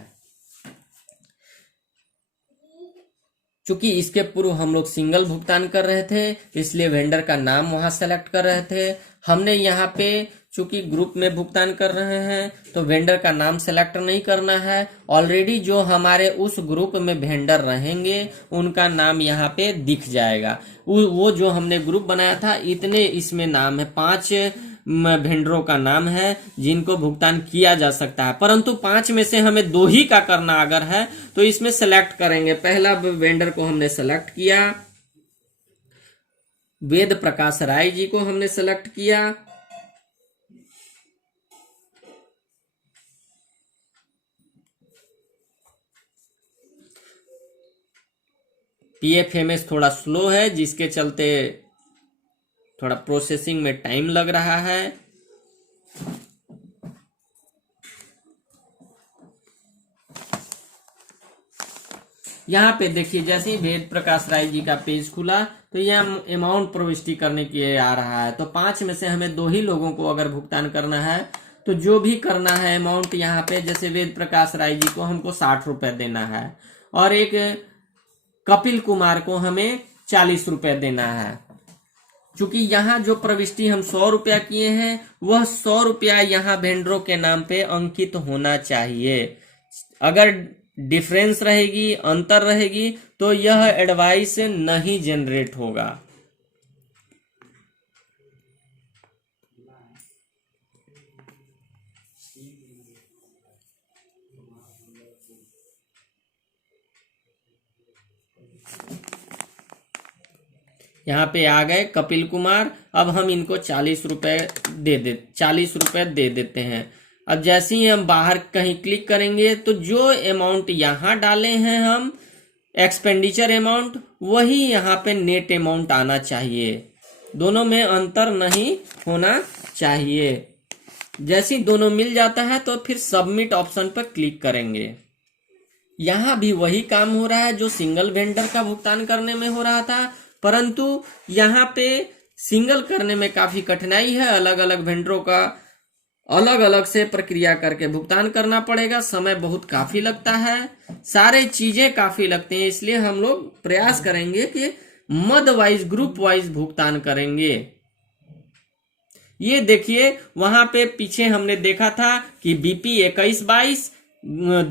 चूंकि इसके पूर्व हम लोग सिंगल भुगतान कर रहे थे इसलिए वेंडर का नाम वहां सेलेक्ट कर रहे थे। हमने यहाँ पे चूंकि ग्रुप में भुगतान कर रहे हैं तो वेंडर का नाम सेलेक्ट नहीं करना है। ऑलरेडी जो हमारे उस ग्रुप में वेंडर रहेंगे उनका नाम यहाँ पे दिख जाएगा। वो जो हमने ग्रुप बनाया था इतने इसमें नाम है, 5 वेंडरों का नाम है जिनको भुगतान किया जा सकता है, परंतु 5 में से हमें 2 ही का करना अगर है तो इसमें सेलेक्ट करेंगे। पहला वेंडर को हमने सेलेक्ट किया, वेद प्रकाश राय जी को हमने सेलेक्ट किया। पीएफएमएस थोड़ा स्लो है जिसके चलते थोड़ा प्रोसेसिंग में टाइम लग रहा है। यहाँ पे देखिए जैसे ही वेद प्रकाश राय जी का पेज खुला तो यहाँ अमाउंट प्रविष्टि करने के लिए आ रहा है। तो 5 में से हमें 2 ही लोगों को अगर भुगतान करना है तो जो भी करना है अमाउंट यहाँ पे, जैसे वेद प्रकाश राय जी को हमको 60 रुपए देना है और एक कपिल कुमार को हमें 40 रुपए देना है। चूंकि यहाँ जो प्रविष्टि हम 100 रुपया किए हैं वह 100 रुपया यहाँ वेंडरों के नाम पे अंकित होना चाहिए। अगर डिफरेंस रहेगी, अंतर रहेगी, तो यह एडवाइस नहीं जनरेट होगा। यहाँ पे आ गए कपिल कुमार। अब हम इनको 40 रुपए दे देते हैं। अब जैसे ही हम बाहर कहीं क्लिक करेंगे तो जो अमाउंट यहाँ डाले हैं हम एक्सपेंडिचर अमाउंट, वही यहाँ पे नेट अमाउंट आना चाहिए, दोनों में अंतर नहीं होना चाहिए। जैसे ही दोनों मिल जाता है तो फिर सबमिट ऑप्शन पर क्लिक करेंगे। यहाँ भी वही काम हो रहा है जो सिंगल वेंडर का भुगतान करने में हो रहा था, परंतु यहाँ पे सिंगल करने में काफी कठिनाई है। अलग अलग वेंडरों का अलग अलग से प्रक्रिया करके भुगतान करना पड़ेगा, समय बहुत काफी लगता है, सारे चीजें काफी लगते हैं। इसलिए हम लोग प्रयास करेंगे कि मद वाइज ग्रुप वाइज भुगतान करेंगे। ये देखिए वहां पे पीछे हमने देखा था कि बीपी 21-22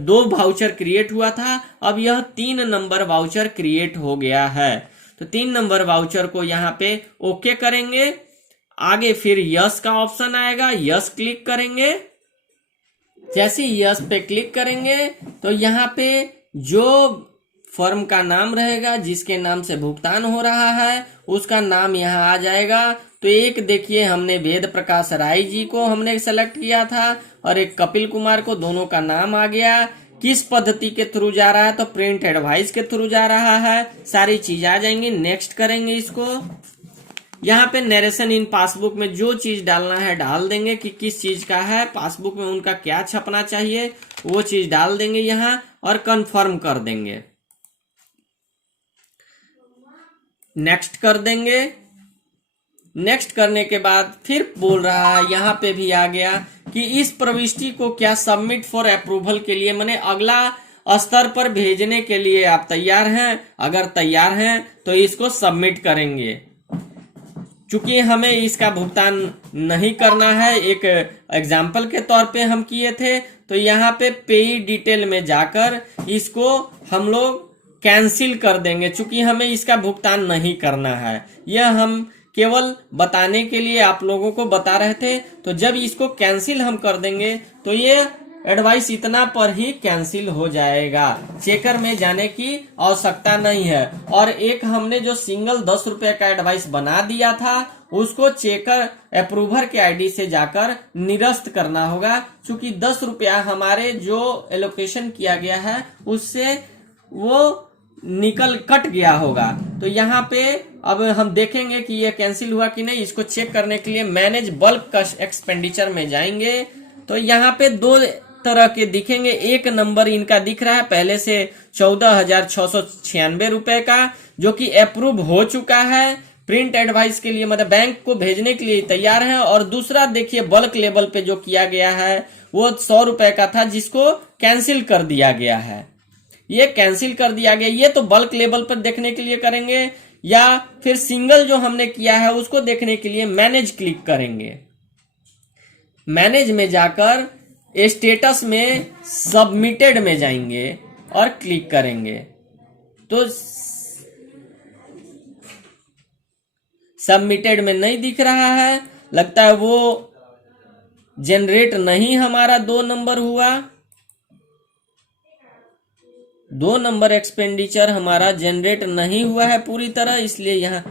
2 वाउचर क्रिएट हुआ था, अब यह 3 नंबर वाउचर क्रिएट हो गया है। तो 3 नंबर वाउचर को यहाँ पे ओके करेंगे। आगे फिर यस का ऑप्शन आएगा, यस क्लिक करेंगे। जैसे यस पे क्लिक करेंगे तो यहाँ पे जो फर्म का नाम रहेगा जिसके नाम से भुगतान हो रहा है उसका नाम यहाँ आ जाएगा। तो एक देखिए हमने वेद प्रकाश राय जी को हमने सेलेक्ट किया था और एक कपिल कुमार को, दोनों का नाम आ गया। किस पद्धति के थ्रू जा रहा है तो प्रिंट एडवाइस के थ्रू जा रहा है, सारी चीज आ जाएंगी। नेक्स्ट करेंगे इसको। यहाँ पे नरेशन इन पासबुक में जो चीज डालना है डाल देंगे कि किस चीज का है, पासबुक में उनका क्या छपना चाहिए वो चीज डाल देंगे यहाँ और कंफर्म कर देंगे। नेक्स्ट कर देंगे। नेक्स्ट करने के बाद फिर बोल रहा है, यहाँ पे भी आ गया कि इस प्रविष्टि को क्या सबमिट फॉर अप्रूवल के लिए, माने अगला स्तर पर भेजने के लिए आप तैयार हैं? अगर तैयार हैं तो इसको सबमिट करेंगे। चूंकि हमें इसका भुगतान नहीं करना है, एक एग्जाम्पल के तौर पे हम किए थे, तो यहाँ पे पेई डिटेल में जाकर इसको हम लोग कैंसिल कर देंगे। चूंकि हमें इसका भुगतान नहीं करना है, यह हम केवल बताने के लिए आप लोगों को बता रहे थे। तो जब इसको कैंसिल हम कर देंगे तो ये एडवाइस इतना पर ही कैंसिल हो जाएगा, चेकर में जाने की आवश्यकता नहीं है। और एक हमने जो सिंगल 10 रुपए का एडवाइस बना दिया था उसको चेकर अप्रूवर के आईडी से जाकर निरस्त करना होगा। चूंकि 10 रुपया हमारे जो एलोकेशन किया गया है उससे वो कट गया होगा। तो यहाँ पे अब हम देखेंगे कि ये कैंसिल हुआ कि नहीं। इसको चेक करने के लिए मैनेज बल्क का एक्सपेंडिचर में जाएंगे तो यहाँ पे 2 तरह के दिखेंगे। एक नंबर इनका दिख रहा है पहले से 14,696 रुपए का, जो कि अप्रूव हो चुका है प्रिंट एडवाइस के लिए, मतलब बैंक को भेजने के लिए तैयार है। और दूसरा देखिए बल्क लेवल पे जो किया गया है वो 100 रुपए का था जिसको कैंसिल कर दिया गया है। ये कैंसिल कर दिया गया। ये तो बल्क लेवल पर देखने के लिए करेंगे, या फिर सिंगल जो हमने किया है उसको देखने के लिए मैनेज क्लिक करेंगे। मैनेज में जाकर स्टेटस में सबमिटेड में जाएंगे और क्लिक करेंगे तो सबमिटेड में नहीं दिख रहा है, लगता है वो जनरेट नहीं हमारा 2 नंबर हुआ। 2 नंबर एक्सपेंडिचर हमारा जनरेट नहीं हुआ है पूरी तरह, इसलिए यहाँ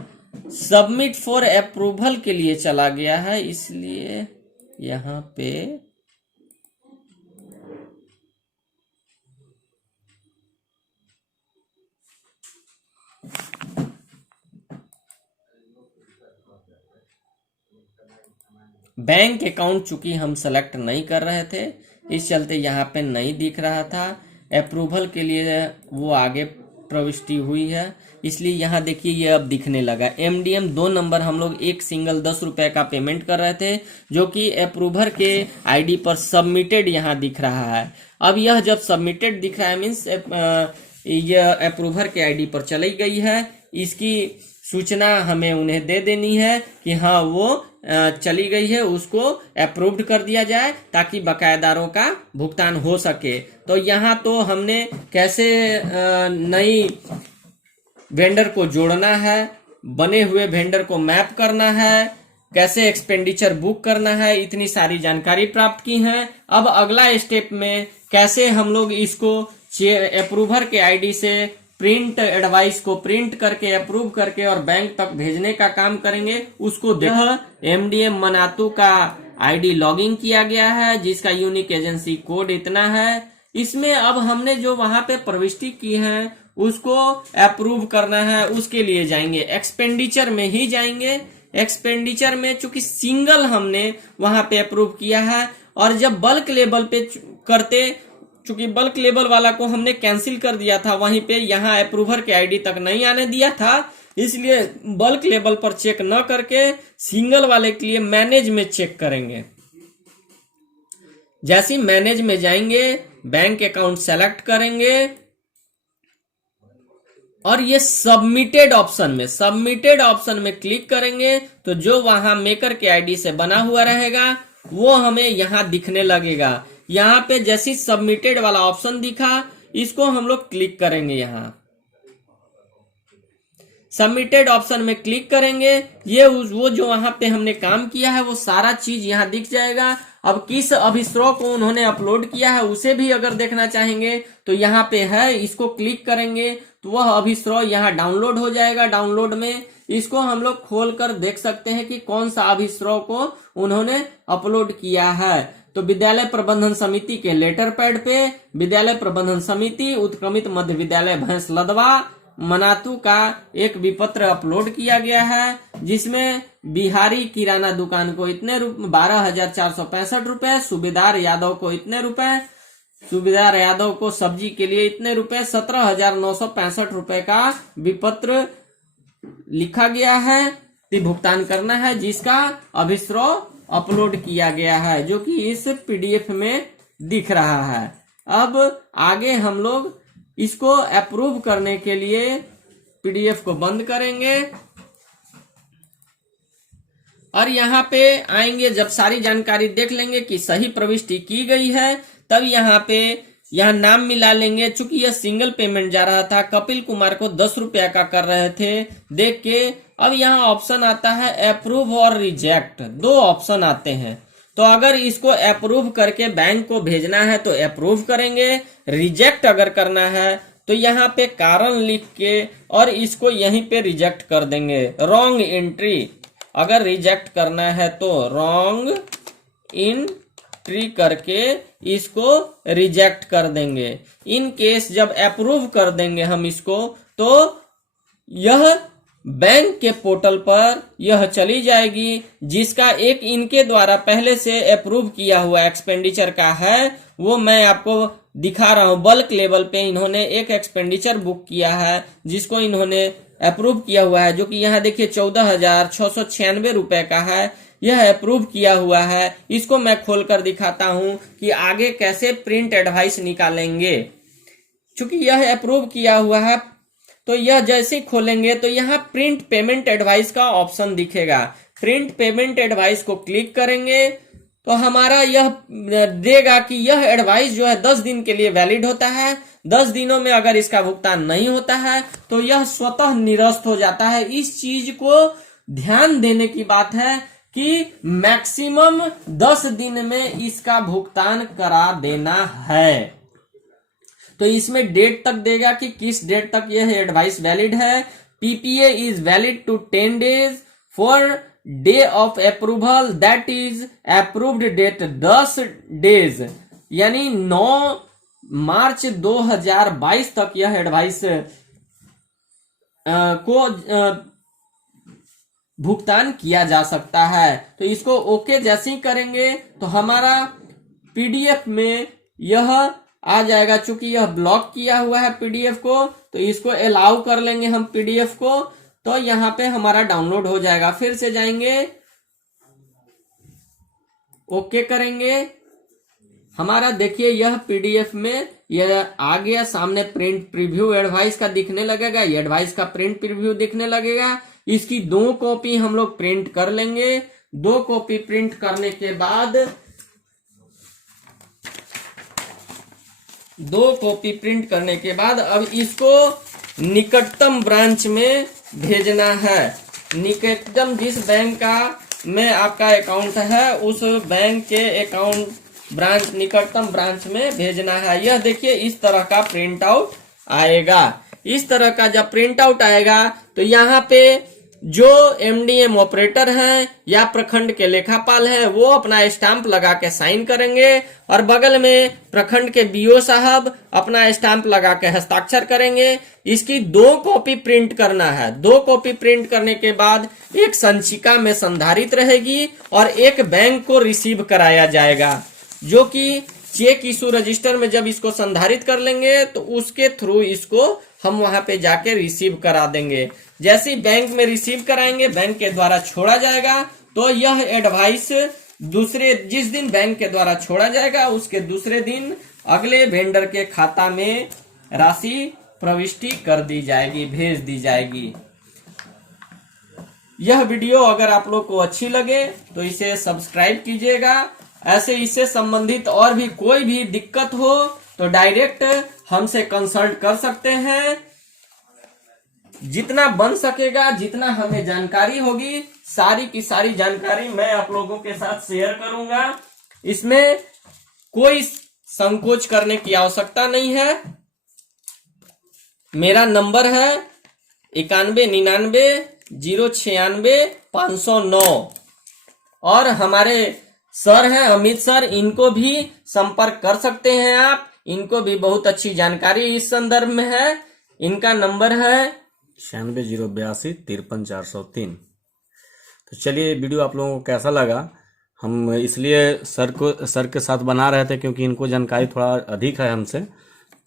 सबमिट फॉर अप्रूवल के लिए चला गया है। इसलिए यहाँ पे बैंक अकाउंट चूंकि हम सेलेक्ट नहीं कर रहे थे इस चलते यहाँ पे नहीं दिख रहा था। अप्रूवल के लिए वो आगे प्रविष्टि हुई है, इसलिए यहाँ देखिए ये अब दिखने लगा। एमडीएम 2 नंबर हम लोग एक सिंगल 10 रुपए का पेमेंट कर रहे थे जो कि अप्रूवर के आईडी पर सबमिटेड यहाँ दिख रहा है। अब यह जब सबमिटेड दिख रहा है मीन्स यह अप्रूवर के आईडी पर चली गई है। इसकी सूचना हमें उन्हें दे देनी है कि हाँ वो चली गई है, उसको अप्रूव्ड कर दिया जाए ताकि बकायेदारों का भुगतान हो सके। तो यहाँ तो हमने कैसे नई वेंडर को जोड़ना है, बने हुए वेंडर को मैप करना है, कैसे एक्सपेंडिचर बुक करना है, इतनी सारी जानकारी प्राप्त की है। अब अगला स्टेप में कैसे हम लोग इसको अप्रूवर के आईडी से प्रिंट एडवाइस को प्रिंट करके अप्रूव करके और बैंक तक भेजने का काम करेंगे उसको एमडीएम मनातू का आईडी लॉगिन किया गया है जिसका यूनिक एजेंसी कोड इतना है। इसमें अब हमने जो वहां पे प्रविष्टि की है उसको अप्रूव करना है, उसके लिए जाएंगे एक्सपेंडिचर में ही जाएंगे। एक्सपेंडिचर में चूंकि सिंगल हमने वहां पे अप्रूव किया है और जब बल्क लेवल पे करते चूंकि बल्क लेबल वाला को हमने कैंसिल कर दिया था, वहीं पे यहाँ अप्रूवर के आईडी तक नहीं आने दिया था, इसलिए बल्क लेबल पर चेक न करके सिंगल वाले के लिए मैनेज में चेक करेंगे। जैसे ही मैनेज में जाएंगे, बैंक अकाउंट सेलेक्ट करेंगे और ये सबमिटेड ऑप्शन में क्लिक करेंगे तो जो वहां मेकर के आईडी से बना हुआ रहेगा वो हमें यहां दिखने लगेगा। यहां पे जैसी सबमिटेड वाला ऑप्शन दिखा, इसको हम लोग क्लिक करेंगे। यहां सबमिटेड ऑप्शन में क्लिक करेंगे, ये वो जो वहां पे हमने काम किया है वो सारा चीज यहां दिख जाएगा। अब किस अभिस्रव को उन्होंने अपलोड किया है उसे भी अगर देखना चाहेंगे तो यहाँ पे है, इसको क्लिक करेंगे तो वह अभिस्रव यहाँ डाउनलोड हो जाएगा। डाउनलोड में इसको हम लोग खोल कर देख सकते हैं कि कौन सा अभिस्रव को उन्होंने अपलोड किया है। तो विद्यालय प्रबंधन समिति के लेटर पैड पे विद्यालय प्रबंधन समिति उत्क्रमित मध्य विद्यालय भैंस लदवा मनातू का एक विपत्र अपलोड किया गया है, जिसमें बिहारी किराना दुकान को इतने 12,465 रुपए, सूबेदार यादव को इतने रुपए, सूबेदार यादव को सब्जी के लिए इतने रुपए, 17,965 रुपए का विपत्र लिखा गया है, भुगतान करना है, जिसका अभिस्रव अपलोड किया गया है, जो कि इस पीडीएफ में दिख रहा है। अब आगे हम लोग इसको अप्रूव करने के लिए पीडीएफ को बंद करेंगे और यहाँ पे आएंगे। जब सारी जानकारी देख लेंगे कि सही प्रविष्टि की गई है, तब यहाँ नाम मिला लेंगे। चूंकि यह सिंगल पेमेंट जा रहा था, कपिल कुमार को 10 रुपया का कर रहे थे देख के। अब यहाँ ऑप्शन आता है अप्रूव और रिजेक्ट, 2 ऑप्शन आते हैं। तो अगर इसको अप्रूव करके बैंक को भेजना है तो अप्रूव करेंगे, रिजेक्ट अगर करना है तो यहाँ पे कारण लिख के और इसको यहीं पे रिजेक्ट कर देंगे। रॉन्ग एंट्री अगर रिजेक्ट करना है तो रॉन्ग एंट्री करके इसको रिजेक्ट कर देंगे। इन केस जब अप्रूव कर देंगे हम इसको, तो यह बैंक के पोर्टल पर यह चली जाएगी, जिसका एक इनके द्वारा पहले से अप्रूव किया हुआ एक्सपेंडिचर का है, वो मैं आपको दिखा रहा हूं। बल्क लेवल पे इन्होंने एक एक्सपेंडिचर बुक किया है जिसको इन्होंने अप्रूव किया हुआ है, जो कि यहाँ देखिए 14,696 रुपए का है। यह अप्रूव किया हुआ है। इसको मैं खोलकर दिखाता हूं कि आगे कैसे प्रिंट एडवाइस निकालेंगे। चूंकि यह अप्रूव किया हुआ है तो यह जैसे ही खोलेंगे तो यहाँ प्रिंट पेमेंट एडवाइस का ऑप्शन दिखेगा। प्रिंट पेमेंट एडवाइस को क्लिक करेंगे तो हमारा यह देगा कि यह एडवाइस जो है 10 दिन के लिए वैलिड होता है। 10 दिनों में अगर इसका भुगतान नहीं होता है तो यह स्वतः निरस्त हो जाता है। इस चीज को ध्यान देने की बात है कि मैक्सिमम 10 दिन में इसका भुगतान करा देना है। तो इसमें डेट तक देगा कि किस डेट तक यह एडवाइस वैलिड है। PPA is valid to 10 days for day of approval, that is approved date 10 days, यानी 9 मार्च 2022 तक यह एडवाइस को भुगतान किया जा सकता है। तो इसको ओके जैसे ही करेंगे तो हमारा पीडीएफ में यह आ जाएगा। चूंकि यह ब्लॉक किया हुआ है पीडीएफ को, तो इसको अलाउ कर लेंगे हम पीडीएफ को, तो यहाँ पे हमारा डाउनलोड हो जाएगा। फिर से जाएंगे, ओके करेंगे। हमारा देखिए यह पीडीएफ में यह आ गया सामने। प्रिंट प्रीव्यू एडवाइस का दिखने लगेगा, ये एडवाइस का प्रिंट प्रीव्यू दिखने लगेगा। इसकी 2 कॉपी हम लोग प्रिंट कर लेंगे। 2 कॉपी प्रिंट करने के बाद 2 कॉपी प्रिंट करने के बाद अब इसको निकटतम ब्रांच में भेजना है। निकटतम जिस बैंक का में आपका अकाउंट है उस बैंक के अकाउंट ब्रांच निकटतम ब्रांच में भेजना है। यह देखिए इस तरह का प्रिंट आउट आएगा। इस तरह का जब प्रिंट आउट आएगा तो यहाँ पे जो एमडीएम ऑपरेटर हैं या प्रखंड के लेखापाल हैं वो अपना स्टाम्प लगा के साइन करेंगे और बगल में प्रखंड के बीओ साहब अपना स्टाम्प लगा के हस्ताक्षर करेंगे। इसकी 2 कॉपी प्रिंट करना है। 2 कॉपी प्रिंट करने के बाद एक संचिका में संधारित रहेगी और एक बैंक को रिसीव कराया जाएगा, जो कि चेक इशू रजिस्टर में जब इसको संधारित कर लेंगे तो उसके थ्रू इसको हम वहां पे जाके रिसीव करा देंगे। जैसे ही बैंक में रिसीव कराएंगे, बैंक के द्वारा छोड़ा जाएगा, तो यह एडवाइस जिस दिन बैंक के द्वारा छोड़ा जाएगा उसके दूसरे दिन अगले वेंडर के खाता में राशि प्रविष्टि कर दी जाएगी, भेज दी जाएगी। यह वीडियो अगर आप लोग को अच्छी लगे तो इसे सब्सक्राइब कीजिएगा। ऐसे इससे संबंधित और भी कोई भी दिक्कत हो तो डायरेक्ट हमसे कंसल्ट कर सकते हैं। जितना बन सकेगा, जितना हमें जानकारी होगी, सारी की सारी जानकारी मैं आप लोगों के साथ शेयर करूंगा। इसमें कोई संकोच करने की आवश्यकता नहीं है। मेरा नंबर है 9199096509 और हमारे सर हैं अमित सर, इनको भी संपर्क कर सकते हैं आप। इनको भी बहुत अच्छी जानकारी इस संदर्भ में है। इनका नंबर है 9602835403। तो चलिए, वीडियो आप लोगों को कैसा लगा? हम इसलिए सर के साथ बना रहे थे क्योंकि इनको जानकारी थोड़ा अधिक है हमसे,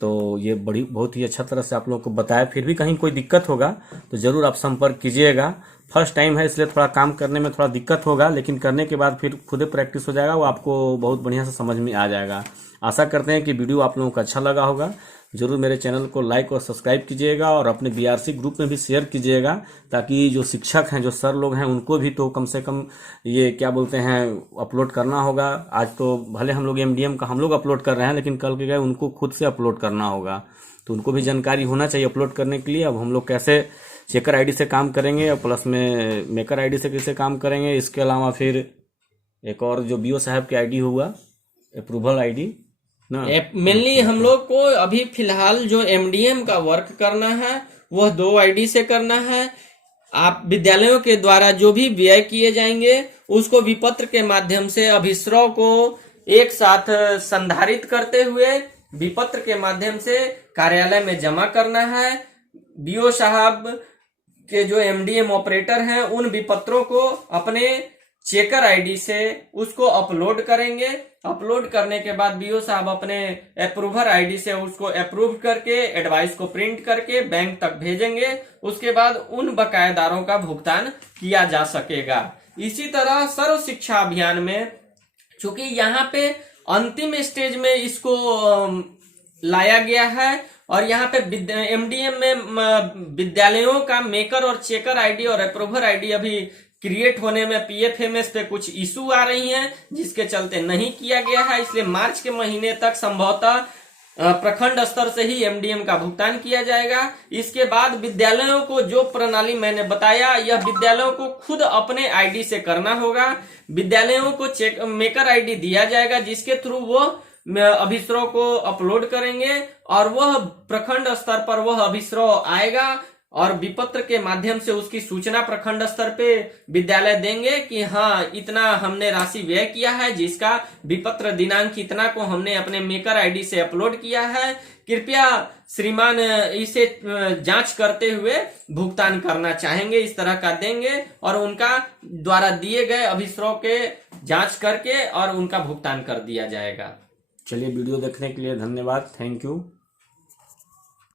तो ये बहुत ही अच्छा तरह से आप लोगों को बताया। फिर भी कहीं कोई दिक्कत होगा तो ज़रूर आप संपर्क कीजिएगा। फर्स्ट टाइम है इसलिए थोड़ा काम करने में थोड़ा दिक्कत होगा, लेकिन करने के बाद फिर खुद प्रैक्टिस हो जाएगा, वो आपको बहुत बढ़िया से समझ में आ जाएगा। आशा करते हैं कि वीडियो आप लोगों को अच्छा लगा होगा। जरूर मेरे चैनल को लाइक और सब्सक्राइब कीजिएगा और अपने बीआरसी ग्रुप में भी शेयर कीजिएगा, ताकि जो शिक्षक हैं, जो सर लोग हैं, उनको भी तो कम से कम ये क्या बोलते हैं अपलोड करना होगा। आज तो भले हम लोग एमडीएम का हम लोग अपलोड कर रहे हैं, लेकिन कल के गए उनको खुद से अपलोड करना होगा, तो उनको भी जानकारी होना चाहिए अपलोड करने के लिए। अब हम लोग कैसे चेकर आईडी से काम करेंगे और प्लस में मेकर आईडी से कैसे काम करेंगे, इसके अलावा फिर एक और जो बीओ साहब की आईडी हुआ अप्रूवल आईडी ना, मेनली हम लोग को अभी फिलहाल जो एमडीएम का वर्क करना है वह 2 आईडी से करना है। आप विद्यालयों के द्वारा जो भी व्यय किए जाएंगे उसको विपत्र के माध्यम से अभिस्रव को एक साथ संधारित करते हुए विपत्र के माध्यम से कार्यालय में जमा करना है। बीओ साहब के जो एमडीएम ऑपरेटर हैं उन विपत्रों को अपने चेकर आईडी से उसको अपलोड करेंगे। अपलोड करने के बाद बीओ साहब अपने अप्रूवर आईडी से उसको अप्रूव करके एडवाइस को प्रिंट करके बैंक तक भेजेंगे। उसके बाद उन बकायेदारों का भुगतान किया जा सकेगा। इसी तरह सर्व शिक्षा अभियान में चूंकि यहाँ पे अंतिम स्टेज में इसको लाया गया है और यहाँ पे एमडीएम में विद्यालयों का मेकर और चेकर आईडी और अप्रूवर आईडी अभी क्रिएट होने में पीएफएमएस पे कुछ इशू आ रही हैं, जिसके चलते नहीं किया गया है। इसलिए मार्च के महीने तक संभवतः प्रखंड स्तर से ही एमडीएम का भुगतान किया जाएगा। इसके बाद विद्यालयों को जो प्रणाली मैंने बताया, यह विद्यालयों को खुद अपने आईडी से करना होगा। विद्यालयों को मेकर आईडी दिया जाएगा, जिसके थ्रू वो अभिस्रव को अपलोड करेंगे और वह प्रखंड स्तर पर वह अभिस्रव आएगा और विपत्र के माध्यम से उसकी सूचना प्रखंड स्तर पे विद्यालय देंगे कि हाँ, इतना हमने राशि व्यय किया है, जिसका विपत्र दिनांक इतना को हमने अपने मेकर आईडी से अपलोड किया है। कृपया श्रीमान इसे जांच करते हुए भुगतान करना चाहेंगे, इस तरह का देंगे और उनका द्वारा दिए गए अभिस्रव के जांच करके और उनका भुगतान कर दिया जाएगा। चलिए, वीडियो देखने के लिए धन्यवाद। Thank you.